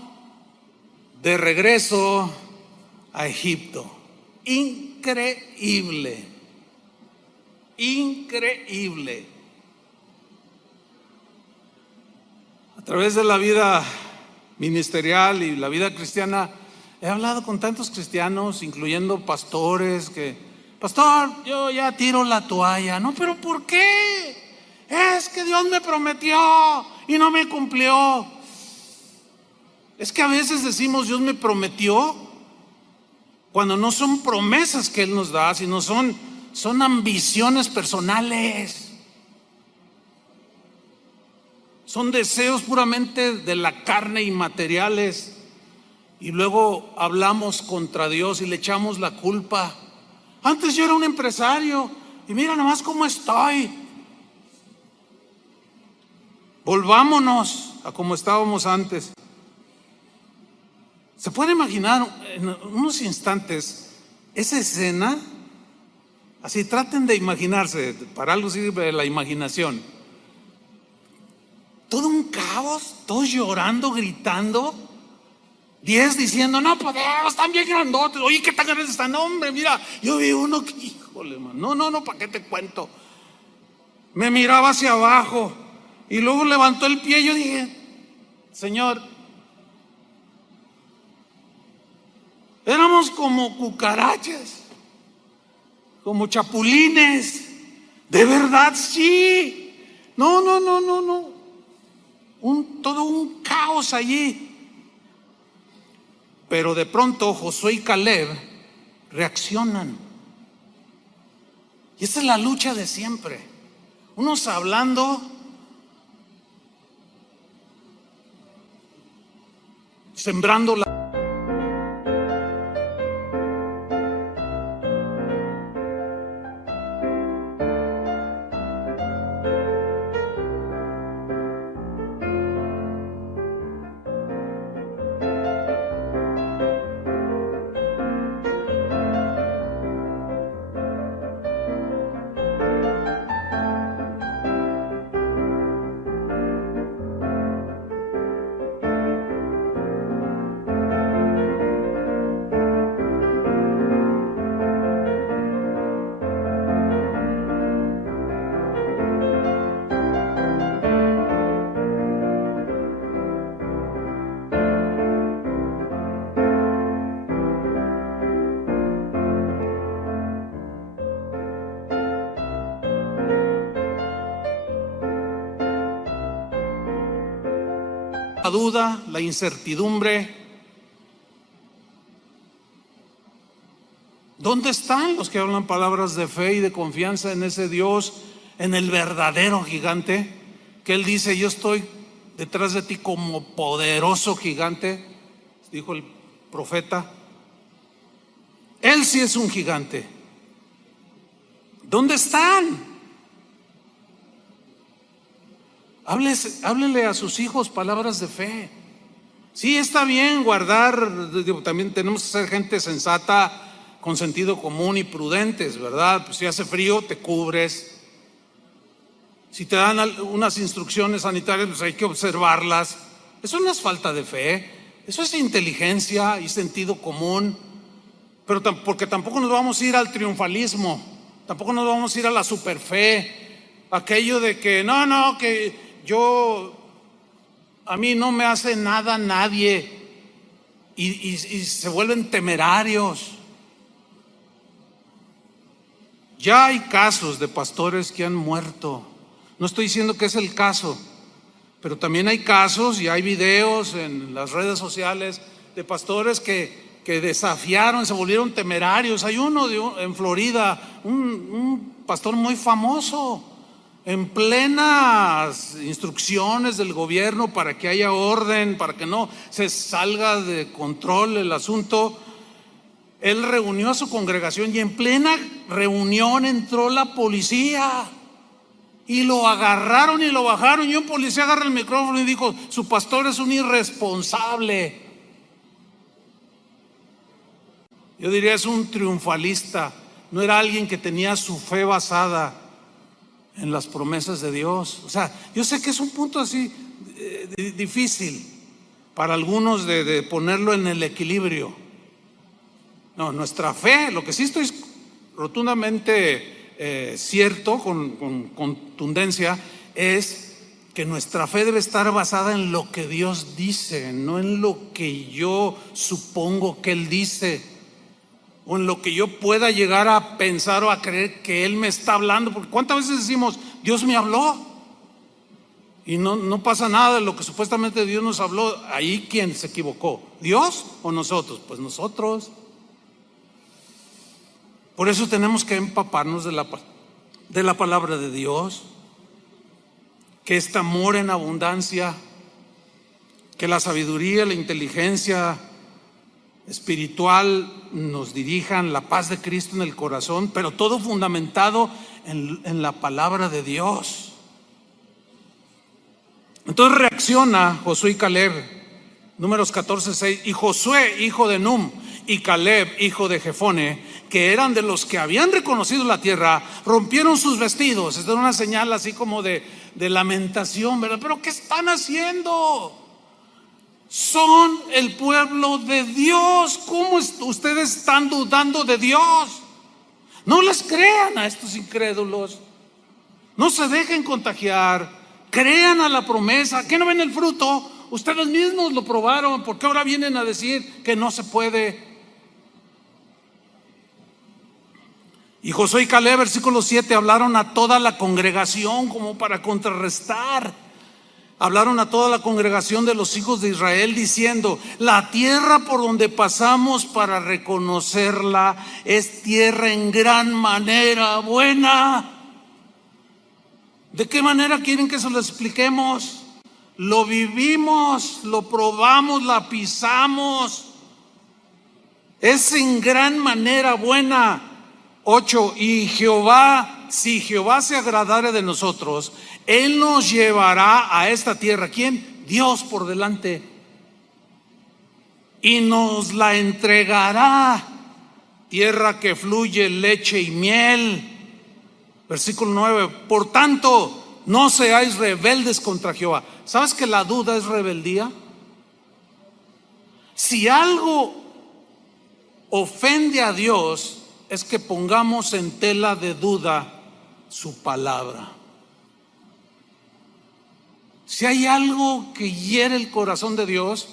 de regreso a Egipto. Increíble. A través de la vida ministerial y la vida cristiana, he hablado con tantos cristianos, incluyendo pastores, que, pastor, yo ya tiro la toalla. No, pero ¿por qué? Es que Dios me prometió y no me cumplió. Es que a veces decimos Dios me prometió cuando no son promesas que Él nos da, sino son ambiciones personales. Son deseos puramente de la carne y materiales. Y luego hablamos contra Dios y le echamos la culpa. Antes yo era un empresario y mira nomás cómo estoy. Volvámonos a como estábamos antes. ¿Se puede imaginar en unos instantes esa escena? Así traten de imaginarse, para algo sirve la imaginación. Todo un caos, todos llorando, gritando. 10 diciendo, no podemos, están bien grandotes. Oye, ¿qué tan grandes están? Hombre, mira, yo vi uno que, híjole, man, no, ¿para qué te cuento? Me miraba hacia abajo y luego levantó el pie y yo dije, Señor, éramos como cucarachas, como chapulines. De verdad, sí. No. Todo un caos allí. Pero de pronto Josué y Caleb reaccionan. Y esa es la lucha de siempre. Unos hablando, sembrando la... La duda, la incertidumbre. ¿Dónde están los que hablan palabras de fe y de confianza en ese Dios, en el verdadero gigante? Que Él dice, yo estoy detrás de ti como poderoso gigante, dijo el profeta. Él sí es un gigante. ¿Dónde están? Háblele a sus hijos palabras de fe. Sí, está bien guardar, también tenemos que ser gente sensata, con sentido común y prudentes, ¿verdad? Pues si hace frío, te cubres. Si te dan unas instrucciones sanitarias, pues hay que observarlas. Eso no es falta de fe, eso es inteligencia y sentido común. Pero porque tampoco nos vamos a ir al triunfalismo, tampoco nos vamos a ir a la superfe, aquello de que que a mí no me hace nada nadie, y se vuelven temerarios. Ya hay casos de pastores que han muerto. No estoy diciendo que es el caso, pero también hay casos y hay videos en las redes sociales de pastores que desafiaron, se volvieron temerarios. Hay uno en Florida, un pastor muy famoso, en plenas instrucciones del gobierno para que haya orden, para que no se salga de control el asunto. Él reunió a su congregación y en plena reunión entró la policía y lo agarraron y lo bajaron, y un policía agarra el micrófono y dijo, su pastor es un irresponsable. Yo diría, es un triunfalista. No era alguien que tenía su fe basada en las promesas de Dios. O sea, yo sé que es un punto así difícil para algunos de ponerlo en el equilibrio. No, nuestra fe, lo que sí estoy rotundamente cierto, con contundencia, es que nuestra fe debe estar basada en lo que Dios dice, no en lo que yo supongo que Él dice, o en lo que yo pueda llegar a pensar o a creer que Él me está hablando. Porque ¿cuántas veces decimos, Dios me habló? Y no pasa nada de lo que supuestamente Dios nos habló. Ahí, ¿quién se equivocó? ¿Dios o nosotros? Pues nosotros. Por eso tenemos que empaparnos de la palabra de Dios, que este amor en abundancia, que la sabiduría, la inteligencia espiritual nos dirijan, la paz de Cristo en el corazón, pero todo fundamentado en la palabra de Dios. Entonces reacciona Josué y Caleb, Números 14:6, y Josué, hijo de Num, y Caleb, hijo de Jefone, que eran de los que habían reconocido la tierra, rompieron sus vestidos. Esta es una señal así como de lamentación, ¿verdad? Pero ¿qué están haciendo? son el pueblo de Dios. ¿Cómo ustedes están dudando de Dios? No les crean a estos incrédulos. No se dejen contagiar. Crean a la promesa. ¿Qué no ven el fruto? Ustedes mismos lo probaron. ¿Por qué ahora vienen a decir que no se puede? Y Josué y Caleb, versículo 7, hablaron a toda la congregación como para contrarrestar. Hablaron a toda la congregación de los hijos de Israel diciendo: la tierra por donde pasamos para reconocerla es tierra en gran manera buena. ¿De qué manera quieren que se lo expliquemos? Lo vivimos, lo probamos, la pisamos. Es en gran manera buena. 8. Y Jehová, si Jehová se agradare de nosotros, Él nos llevará a esta tierra. ¿Quién? Dios por delante. Y nos la entregará. Tierra que fluye leche y miel. Versículo 9. Por tanto, no seáis rebeldes contra Jehová. ¿Sabes que la duda es rebeldía? Si algo ofende a Dios, es que pongamos en tela de duda su palabra. Si hay algo que hiere el corazón de Dios,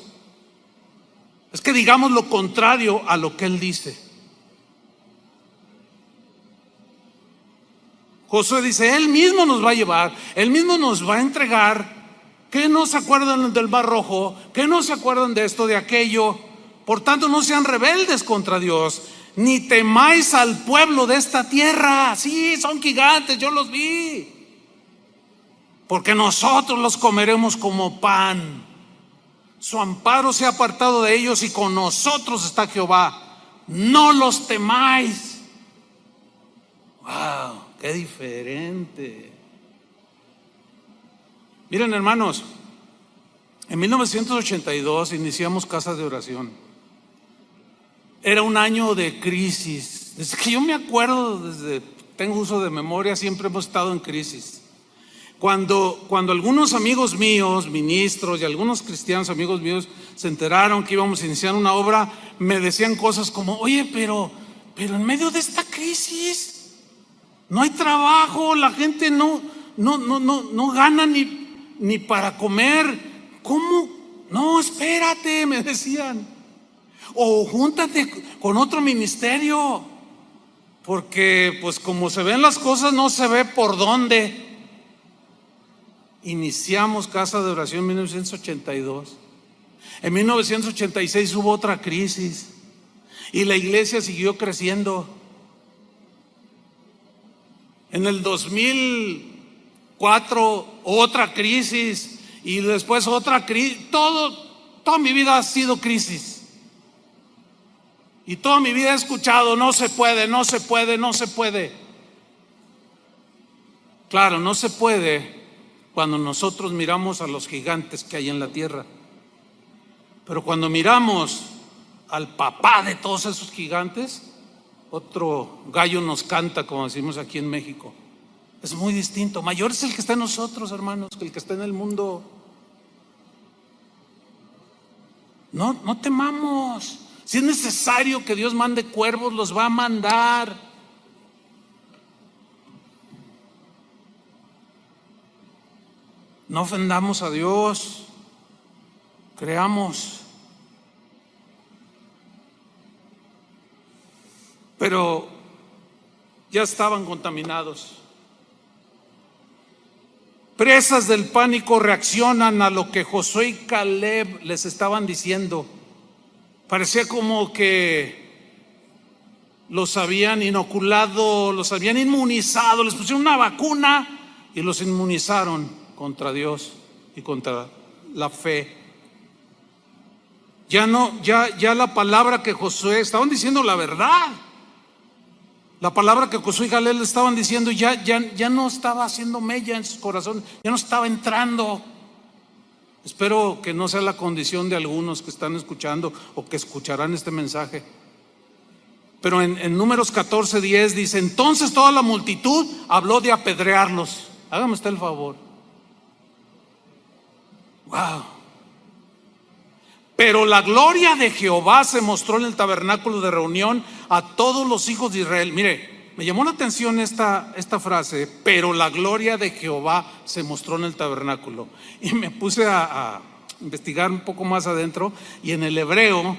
es que digamos lo contrario a lo que Él dice. Josué dice: Él mismo nos va a llevar, Él mismo nos va a entregar. ¿Qué no se acuerdan del Mar Rojo? ¿Qué no se acuerdan de esto, de aquello? Por tanto, no sean rebeldes contra Dios, ni temáis al pueblo de esta tierra. Sí, son gigantes, yo los vi. Porque nosotros los comeremos como pan. Su amparo se ha apartado de ellos y con nosotros está Jehová. No los temáis. Wow, qué diferente. Miren, hermanos, en 1982 iniciamos casas de oración. Era un año de crisis. Desde que yo me acuerdo, desde tengo uso de memoria, siempre hemos estado en crisis. Cuando algunos amigos míos, ministros y algunos cristianos amigos míos se enteraron que íbamos a iniciar una obra, me decían cosas como: oye, pero en medio de esta crisis no hay trabajo, la gente no gana ni para comer. ¿Cómo? No, espérate, me decían. O júntate con otro ministerio, porque pues como se ven las cosas, no se ve por dónde. Iniciamos casa de oración en 1982. En 1986 hubo otra crisis y la iglesia siguió creciendo. En el 2004 otra crisis y después otra crisis. Toda mi vida ha sido crisis. Y toda mi vida he escuchado: no se puede, no se puede, no se puede. Claro, no se puede cuando nosotros miramos a los gigantes que hay en la tierra. Pero cuando miramos al papá de todos esos gigantes, otro gallo nos canta, como decimos aquí en México. Es muy distinto. Mayor es el que está en nosotros, hermanos, que el que está en el mundo. No temamos. Si es necesario que Dios mande cuervos, los va a mandar. No ofendamos a Dios. Creamos. Pero ya estaban contaminados. Presas del pánico reaccionan a lo que Josué y Caleb les estaban diciendo. Parecía como que los habían inoculado, los habían inmunizado, les pusieron una vacuna y los inmunizaron contra Dios y contra la fe. Ya la palabra que Josué, estaban diciendo la verdad. La palabra que Josué y Caleb le estaban diciendo ya no estaba haciendo mella en su corazón, ya no estaba entrando. Espero que no sea la condición de algunos que están escuchando o que escucharán este mensaje. Pero en Números 14:10 dice: entonces toda la multitud habló de apedrearlos. Hágame usted el favor. Wow. Pero la gloria de Jehová se mostró en el tabernáculo de reunión a todos los hijos de Israel. Mire, me llamó la atención esta frase, pero la gloria de Jehová se mostró en el tabernáculo. Y me puse a investigar un poco más adentro, y en el hebreo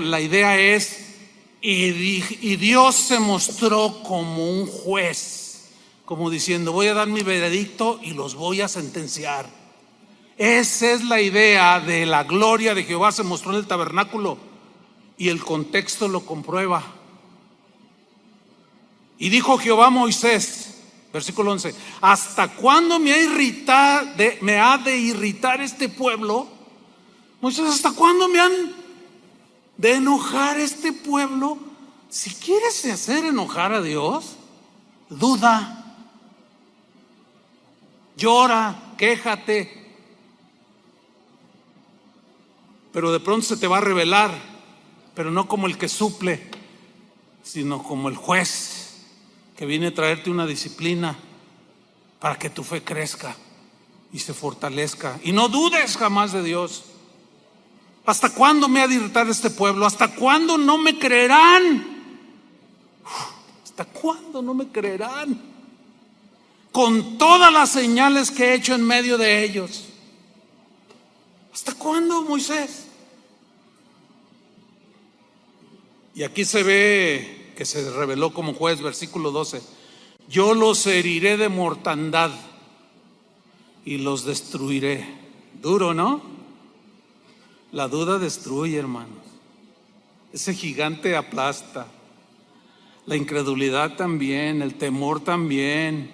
la idea es, y Dios se mostró como un juez, como diciendo, voy a dar mi veredicto y los voy a sentenciar. Esa es la idea de la gloria de Jehová se mostró en el tabernáculo, y el contexto lo comprueba. Y dijo Jehová a Moisés, versículo 11, ¿hasta cuándo me ha de irritar este pueblo? Moisés, ¿hasta cuándo me han de enojar este pueblo? Si quieres hacer enojar a Dios, duda, llora, quéjate, pero de pronto se te va a revelar, pero no como el que suple, sino como el juez que viene a traerte una disciplina para que tu fe crezca y se fortalezca. Y no dudes jamás de Dios. ¿Hasta cuándo me ha de irritar este pueblo? ¿Hasta cuándo no me creerán? ¿Hasta cuándo no me creerán? Con todas las señales que he hecho en medio de ellos. ¿Hasta cuándo, Moisés? Y aquí se ve que se reveló como juez, versículo 12. Yo los heriré de mortandad y los destruiré. Duro, ¿no? La duda destruye, hermanos. Ese gigante aplasta. La incredulidad también, el temor también.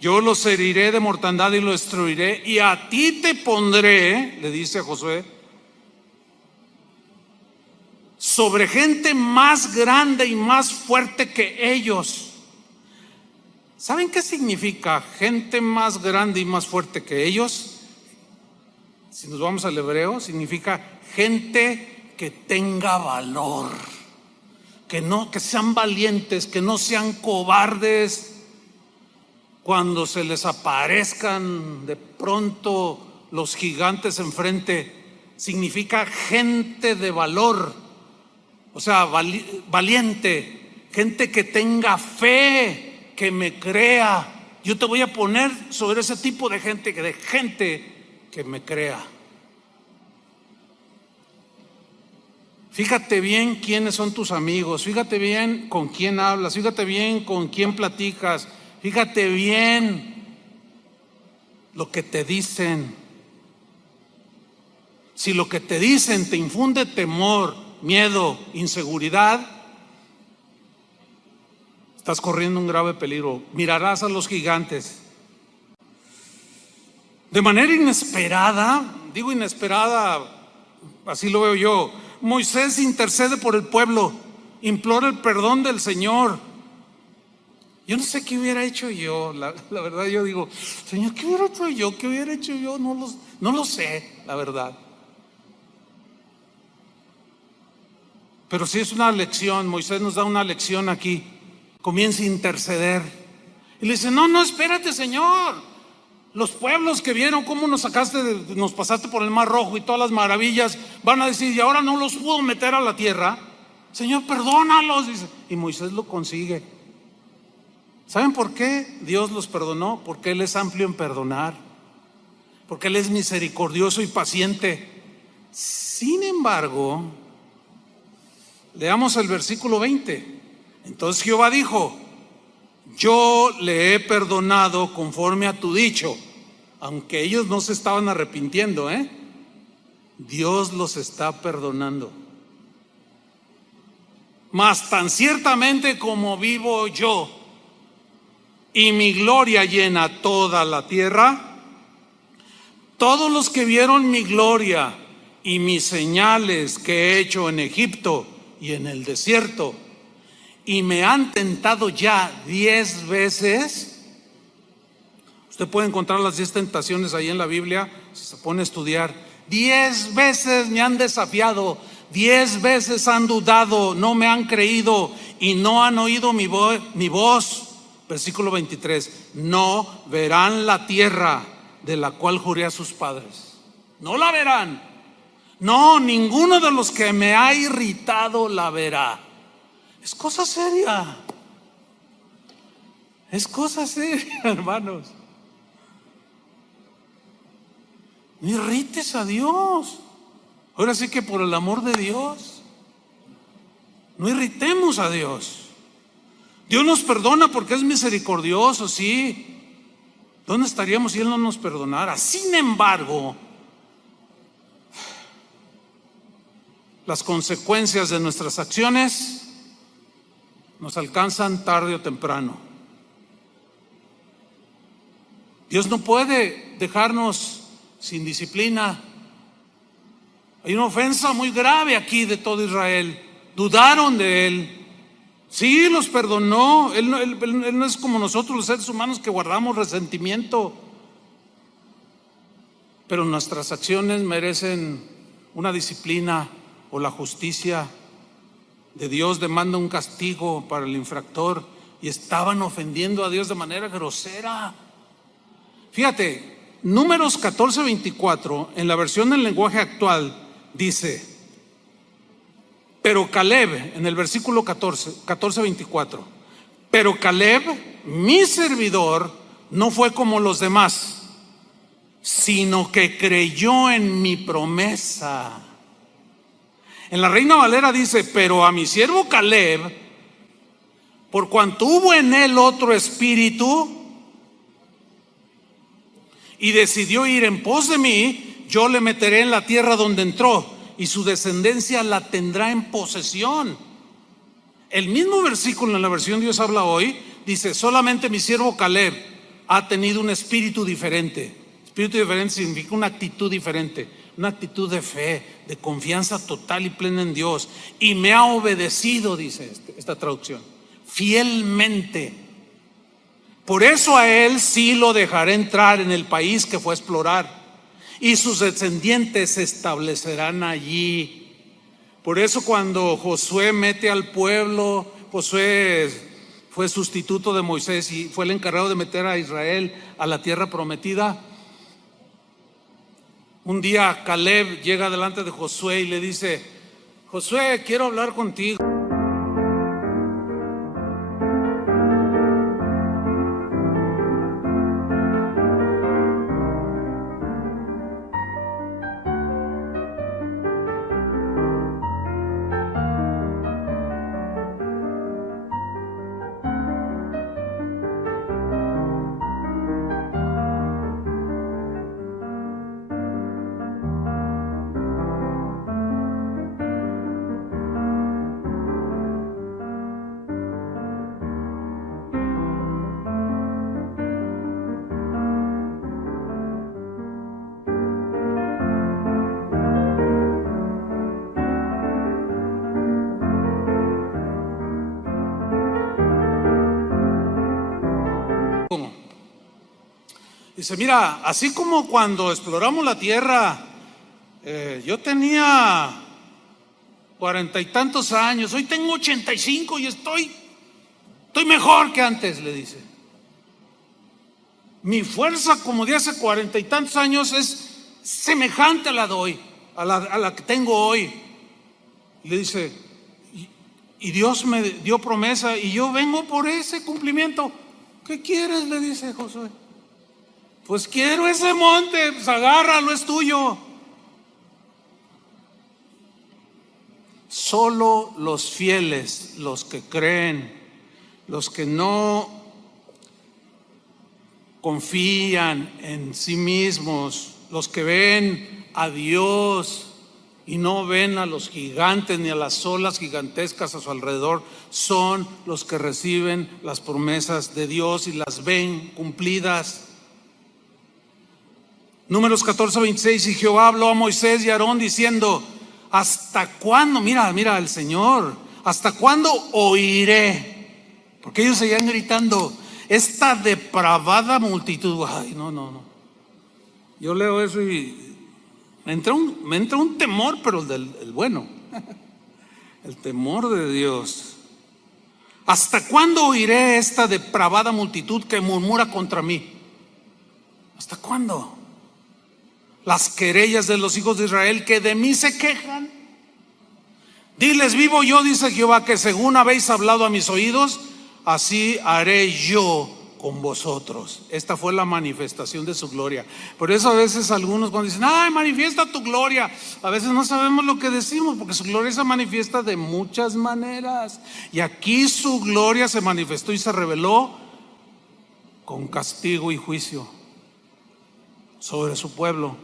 Yo los heriré de mortandad y los destruiré, y a ti te pondré, le dice a Josué, sobre gente más grande y más fuerte que ellos. ¿Saben qué significa gente más grande y más fuerte que ellos? Si nos vamos al hebreo, significa gente que tenga valor, que sean valientes, que no sean cobardes cuando se les aparezcan de pronto los gigantes enfrente. Significa gente de valor. O sea, valiente, gente que tenga fe, que me crea. Yo te voy a poner sobre ese tipo de gente que me crea. Fíjate bien quiénes son tus amigos, fíjate bien con quién hablas, fíjate bien con quién platicas, fíjate bien lo que te dicen. Si lo que te dicen te infunde temor, miedo, inseguridad, estás corriendo un grave peligro. Mirarás a los gigantes. De manera inesperada, digo inesperada, así lo veo yo, Moisés intercede por el pueblo, implora el perdón del Señor. Yo no sé qué hubiera hecho yo, la verdad yo digo, Señor, ¿qué hubiera hecho yo? ¿Qué hubiera hecho yo? No lo sé, la verdad. Pero sí es una lección, Moisés nos da una lección aquí. Comienza a interceder. Y le dice, no, espérate, Señor. Los pueblos que vieron cómo nos pasaste por el Mar Rojo y todas las maravillas, van a decir, y ahora no los pudo meter a la tierra. Señor, perdónalos, dice. Y Moisés lo consigue. ¿Saben por qué Dios los perdonó? Porque Él es amplio en perdonar. Porque Él es misericordioso y paciente. Sin embargo, leamos el versículo 20. Entonces Jehová dijo, yo le he perdonado conforme a tu dicho. Aunque ellos no se estaban arrepintiendo, Dios los está perdonando. Mas tan ciertamente como vivo yo y mi gloria llena toda la tierra, todos los que vieron mi gloria y mis señales que he hecho en Egipto y en el desierto, y me han tentado ya 10 veces. Usted puede encontrar las 10 tentaciones ahí en la Biblia, si se pone a estudiar. 10 veces me han desafiado, 10 veces han dudado, no me han creído y no han oído mi voz. Versículo 23, no verán la tierra de la cual juré a sus padres. No la verán. No, ninguno de los que me ha irritado la verá. Es cosa seria. Es cosa seria, hermanos. No irrites a Dios. Ahora sí que por el amor de Dios, no irritemos a Dios. Dios nos perdona porque es misericordioso, sí. ¿Dónde estaríamos si Él no nos perdonara? Sin embargo, las consecuencias de nuestras acciones nos alcanzan tarde o temprano. Dios no puede dejarnos sin disciplina. Hay una ofensa muy grave aquí de todo Israel. Dudaron de Él. Sí, los perdonó. Él no es como nosotros los seres humanos que guardamos resentimiento. Pero nuestras acciones merecen una disciplina, o la justicia de Dios demanda un castigo para el infractor, y estaban ofendiendo a Dios de manera grosera. Fíjate, Números 14:24 en la versión del lenguaje actual dice: pero Caleb, en el versículo 14:24, pero Caleb, mi servidor, no fue como los demás, sino que creyó en mi promesa. En la Reina Valera dice: pero a mi siervo Caleb, por cuanto hubo en él otro espíritu y decidió ir en pos de mí, yo le meteré en la tierra donde entró, y su descendencia la tendrá en posesión. El mismo versículo en la versión Dios habla hoy dice: solamente mi siervo Caleb ha tenido un espíritu diferente. Espíritu diferente significa una actitud diferente, una actitud de fe, de confianza total y plena en Dios, y me ha obedecido, dice esta traducción, fielmente. Por eso a él sí lo dejaré entrar en el país que fue a explorar, y sus descendientes se establecerán allí. Por eso cuando Josué mete al pueblo, Josué fue sustituto de Moisés y fue el encargado de meter a Israel a la tierra prometida. Un día Caleb llega delante de Josué y le dice: Josué, quiero hablar contigo. Dice: mira, así como cuando exploramos la tierra, yo tenía 40 y tantos años, hoy tengo 85 y estoy mejor que antes, le dice. Mi fuerza como de hace 40 y tantos años es semejante a la de hoy, a la que tengo hoy. Y le dice: y Dios me dio promesa y yo vengo por ese cumplimiento. ¿Qué quieres?, le dice Josué. Pues quiero ese monte, pues agárralo, es tuyo. Solo los fieles, los que creen, los que no confían en sí mismos, los que ven a Dios y no ven a los gigantes ni a las olas gigantescas a su alrededor, son los que reciben las promesas de Dios y las ven cumplidas. Números 14:26, y Jehová habló a Moisés y a Aarón diciendo: ¿hasta cuándo? Mira el Señor, ¿hasta cuándo oiré? Porque ellos seguían gritando: esta depravada multitud. Ay, no. Yo leo eso y me entra un temor, pero el bueno, el temor de Dios. ¿Hasta cuándo oiré esta depravada multitud que murmura contra mí? ¿Hasta cuándo? Las querellas de los hijos de Israel que de mí se quejan. Diles, vivo yo, dice Jehová, que según habéis hablado a mis oídos, así haré yo con vosotros. Esta fue la manifestación de su gloria. Por eso a veces algunos cuando dicen, ay, manifiesta tu gloria, a veces no sabemos lo que decimos, porque su gloria se manifiesta de muchas maneras. Y aquí su gloria se manifestó y se reveló con castigo y juicio sobre su pueblo.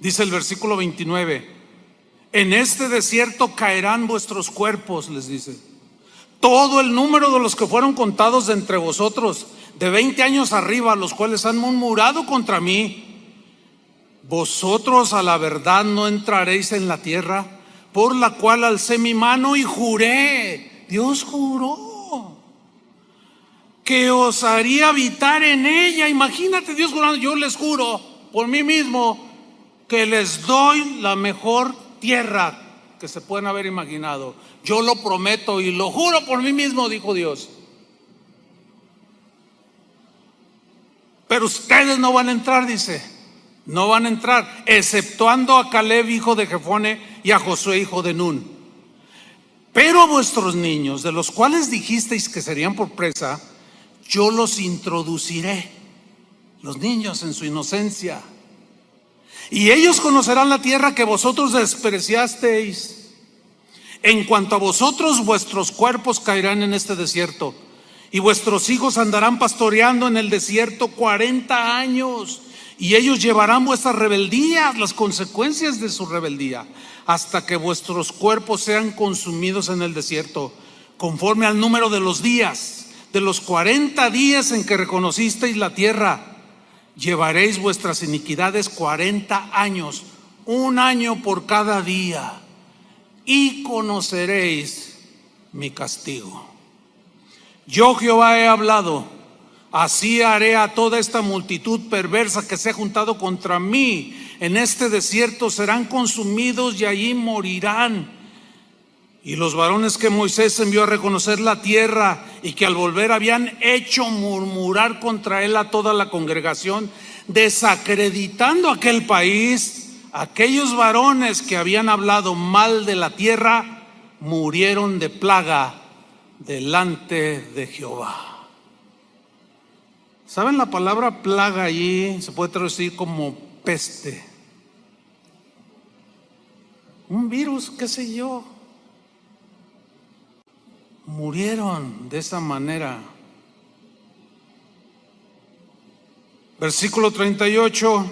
Dice el versículo 29, en este desierto caerán vuestros cuerpos, les dice. Todo el número de los que fueron contados de entre vosotros, de 20 años arriba, los cuales han murmurado contra mí. Vosotros a la verdad no entraréis en la tierra, por la cual alcé mi mano y juré. Dios juró que os haría habitar en ella. Imagínate Dios jurando, yo les juro por mí mismo que les doy la mejor tierra que se pueden haber imaginado. Yo lo prometo y lo juro por mí mismo, dijo Dios. Pero ustedes no van a entrar, dice. No van a entrar, exceptuando a Caleb, hijo de Jefone, y a Josué, hijo de Nun. Pero a vuestros niños, de los cuales dijisteis que serían por presa, yo los introduciré. Los niños en su inocencia. Y ellos conocerán la tierra que vosotros despreciasteis. En cuanto a vosotros, vuestros cuerpos caerán en este desierto, y vuestros hijos andarán pastoreando en el desierto 40 años. Y ellos llevarán vuestras rebeldías, las consecuencias de su rebeldía, hasta que vuestros cuerpos sean consumidos en el desierto, conforme al número de los días, de los 40 días en que reconocisteis la tierra. Llevaréis vuestras iniquidades 40 años, un año por cada día, y conoceréis mi castigo. Yo Jehová he hablado, así haré a toda esta multitud perversa que se ha juntado contra mí en este desierto, serán consumidos y allí morirán. Y los varones que Moisés envió a reconocer la tierra y que al volver habían hecho murmurar contra él a toda la congregación, desacreditando aquel país, aquellos varones que habían hablado mal de la tierra, murieron de plaga delante de Jehová. ¿Saben la palabra plaga allí? Se puede traducir como peste. Un virus, qué sé yo. Murieron de esa manera. Versículo 38.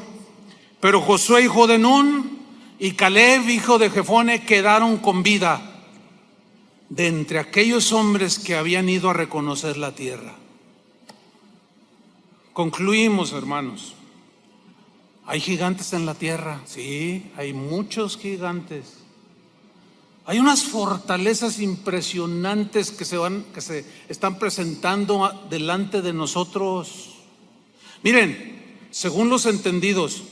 Pero Josué, hijo de Nun, y Caleb, hijo de Jefone, quedaron con vida de entre aquellos hombres que habían ido a reconocer la tierra. Concluimos, hermanos. ¿Hay gigantes en la tierra? Sí, hay muchos gigantes. Hay unas fortalezas impresionantes que se están presentando delante de nosotros. Miren, según los entendidos,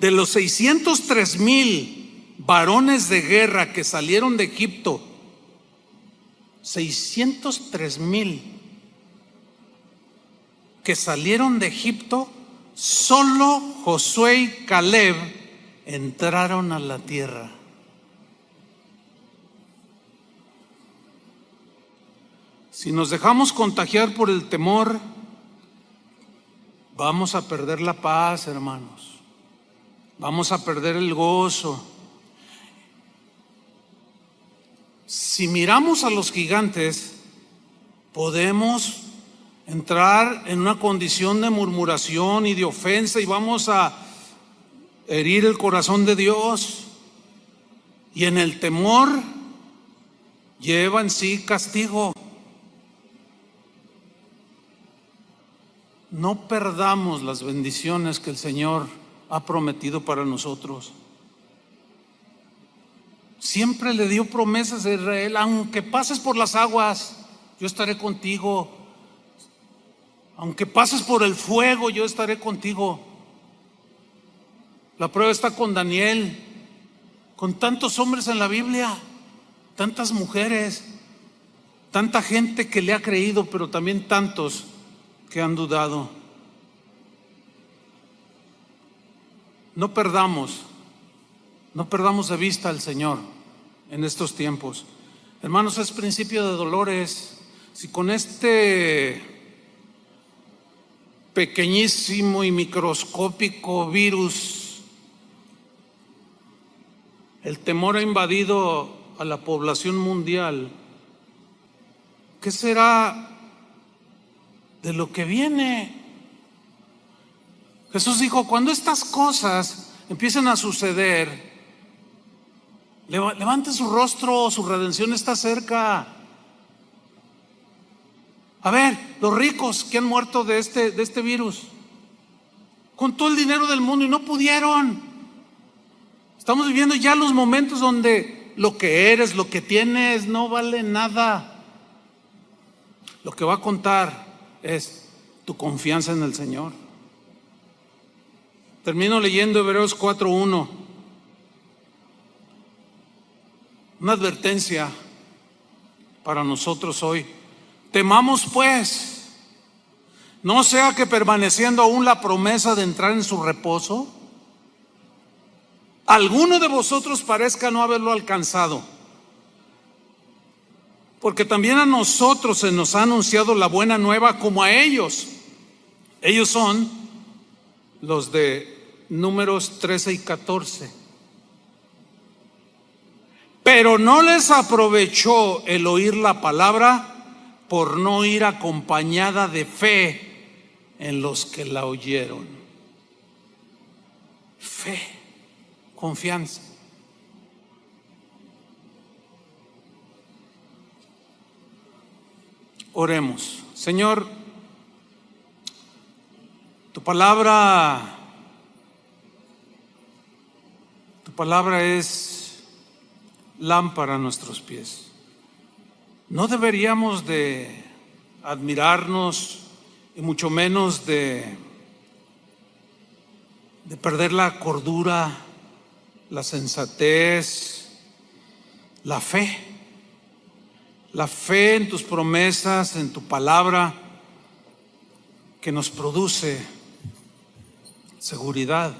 de los 603,000 varones de guerra que salieron de Egipto, 603,000 que salieron de Egipto, solo Josué y Caleb entraron a la tierra. Si nos dejamos contagiar por el temor, vamos a perder la paz, hermanos. Vamos a perder el gozo. Si miramos a los gigantes, podemos entrar en una condición de murmuración y de ofensa y vamos a herir el corazón de Dios. Y en el temor lleva en sí castigo. No perdamos las bendiciones que el Señor ha prometido para nosotros. Siempre le dio promesas a Israel: aunque pases por las aguas, yo estaré contigo. Aunque pases por el fuego, yo estaré contigo. La prueba está con Daniel, con tantos hombres en la Biblia, tantas mujeres, tanta gente que le ha creído, pero también tantos que han dudado. no perdamos de vista al Señor en estos tiempos. Hermanos, es principio de dolores. Si con este pequeñísimo y microscópico virus el temor ha invadido a la población mundial, ¿qué será de lo que viene? Jesús dijo, cuando estas cosas empiecen a suceder, levante su rostro, su redención está cerca. A ver, los ricos que han muerto de este virus, con todo el dinero del mundo y no pudieron. Estamos viviendo ya los momentos donde lo que eres, lo que tienes, no vale nada. Lo que va a contar es tu confianza en el Señor. Termino leyendo Hebreos 4:1. Una advertencia para nosotros hoy. Temamos pues, no sea que permaneciendo aún la promesa de entrar en su reposo, alguno de vosotros parezca no haberlo alcanzado. Porque también a nosotros se nos ha anunciado la buena nueva como a ellos. Ellos son los de Números 13 y 14. Pero no les aprovechó el oír la palabra por no ir acompañada de fe en los que la oyeron. Fe, confianza. Oremos. Señor, tu palabra es lámpara a nuestros pies. No deberíamos de admirarnos y mucho menos de perder la cordura, la sensatez, la fe en tus promesas, en tu palabra, que nos produce seguridad.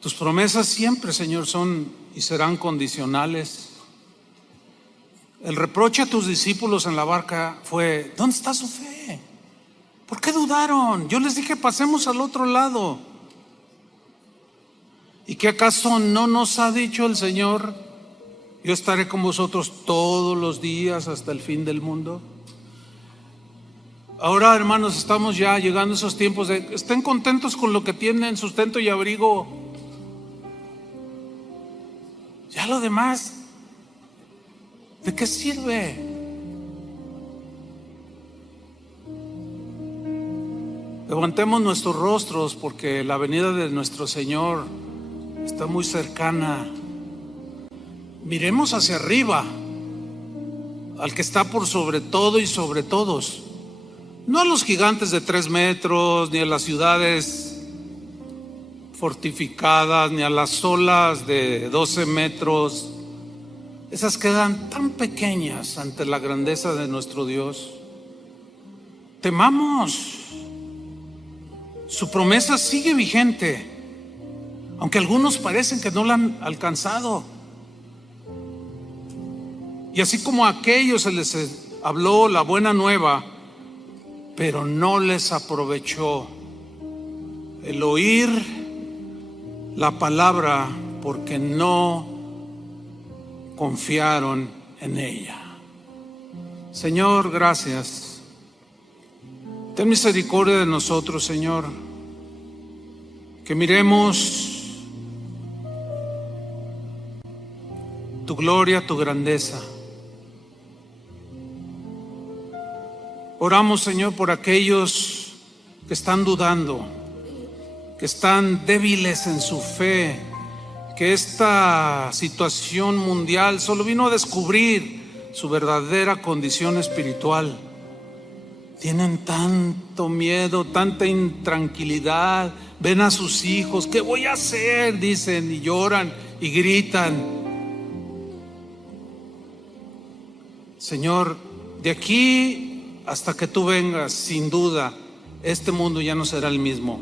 Tus promesas siempre, Señor, son y serán condicionales. El reproche a tus discípulos en la barca fue: ¿dónde está su fe? ¿Por qué dudaron? Yo les dije, pasemos al otro lado. ¿Y qué acaso no nos ha dicho el Señor: yo estaré con vosotros todos los días hasta el fin del mundo? Ahora, hermanos, estamos ya llegando a esos tiempos de estén contentos con lo que tienen, sustento y abrigo. Ya lo demás, ¿de qué sirve? Levantemos nuestros rostros porque la venida de nuestro Señor está muy cercana. Miremos hacia arriba, al que está por sobre todo y sobre todos. No a los gigantes de 3 metros, ni a las ciudades fortificadas, ni a las olas de 12 metros. Esas quedan tan pequeñas ante la grandeza de nuestro Dios. Temamos. Su promesa sigue vigente, aunque algunos parecen que no la han alcanzado. Y así como a aquellos se les habló la buena nueva, pero no les aprovechó el oír la palabra porque no confiaron en ella. Señor, gracias. Ten misericordia de nosotros, Señor. Que miremos tu gloria, tu grandeza. Oramos, Señor, por aquellos que están dudando, que están débiles en su fe, que esta situación mundial solo vino a descubrir su verdadera condición espiritual. Tienen tanto miedo, tanta intranquilidad. Ven a sus hijos, ¿qué voy a hacer? Dicen y lloran y gritan. Señor, de aquí hasta que tú vengas, sin duda, este mundo ya no será el mismo.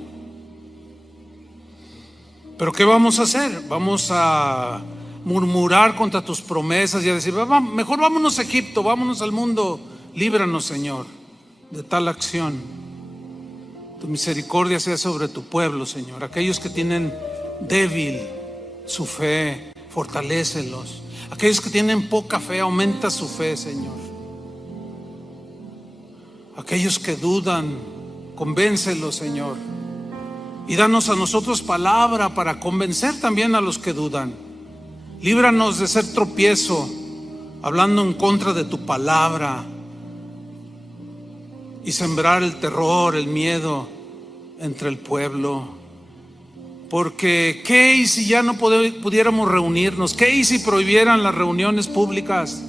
Pero ¿qué vamos a hacer? Vamos a murmurar contra tus promesas y a decir, mejor vámonos a Egipto, vámonos al mundo. Líbranos, Señor, de tal acción. Tu misericordia sea sobre tu pueblo, Señor. Aquellos que tienen débil su fe, fortalécelos. Aquellos que tienen poca fe, aumenta su fe, Señor. Aquellos que dudan, convéncelos, Señor. Y danos a nosotros palabra para convencer también a los que dudan. Líbranos de ser tropiezo, hablando en contra de tu palabra, y sembrar el terror, el miedo entre el pueblo. Porque ¿qué y si ya no pudiéramos reunirnos? ¿Qué y si prohibieran las reuniones públicas?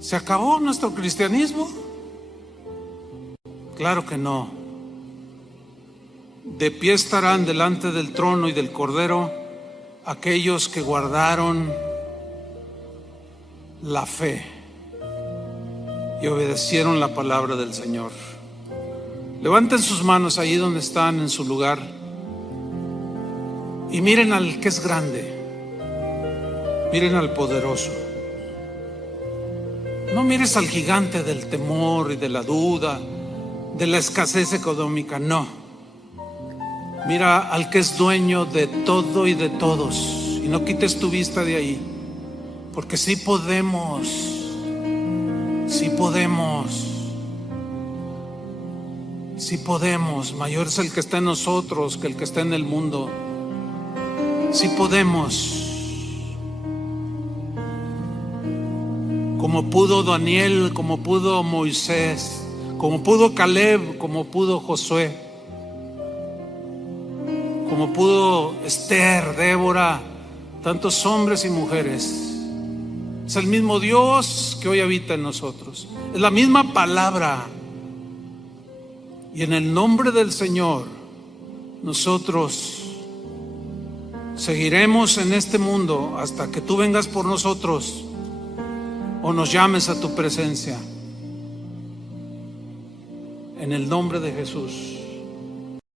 ¿Se acabó nuestro cristianismo? Claro que no. De pie estarán delante del trono y del Cordero aquellos que guardaron la fe y obedecieron la palabra del Señor. Levanten sus manos ahí donde están en su lugar y miren al que es grande, miren al poderoso. No mires al gigante del temor y de la duda, de la escasez económica, no. Mira al que es dueño de todo y de todos, y no quites tu vista de ahí, porque sí podemos. Sí podemos. Mayor es el que está en nosotros que el que está en el mundo. Sí podemos. Como pudo Daniel, como pudo Moisés, como pudo Caleb, como pudo Josué, como pudo Esther, Débora, tantos hombres y mujeres. Es el mismo Dios que hoy habita en nosotros. Es la misma palabra. Y en el nombre del Señor, nosotros seguiremos en este mundo hasta que tú vengas por nosotros o nos llames a tu presencia. En el nombre de Jesús.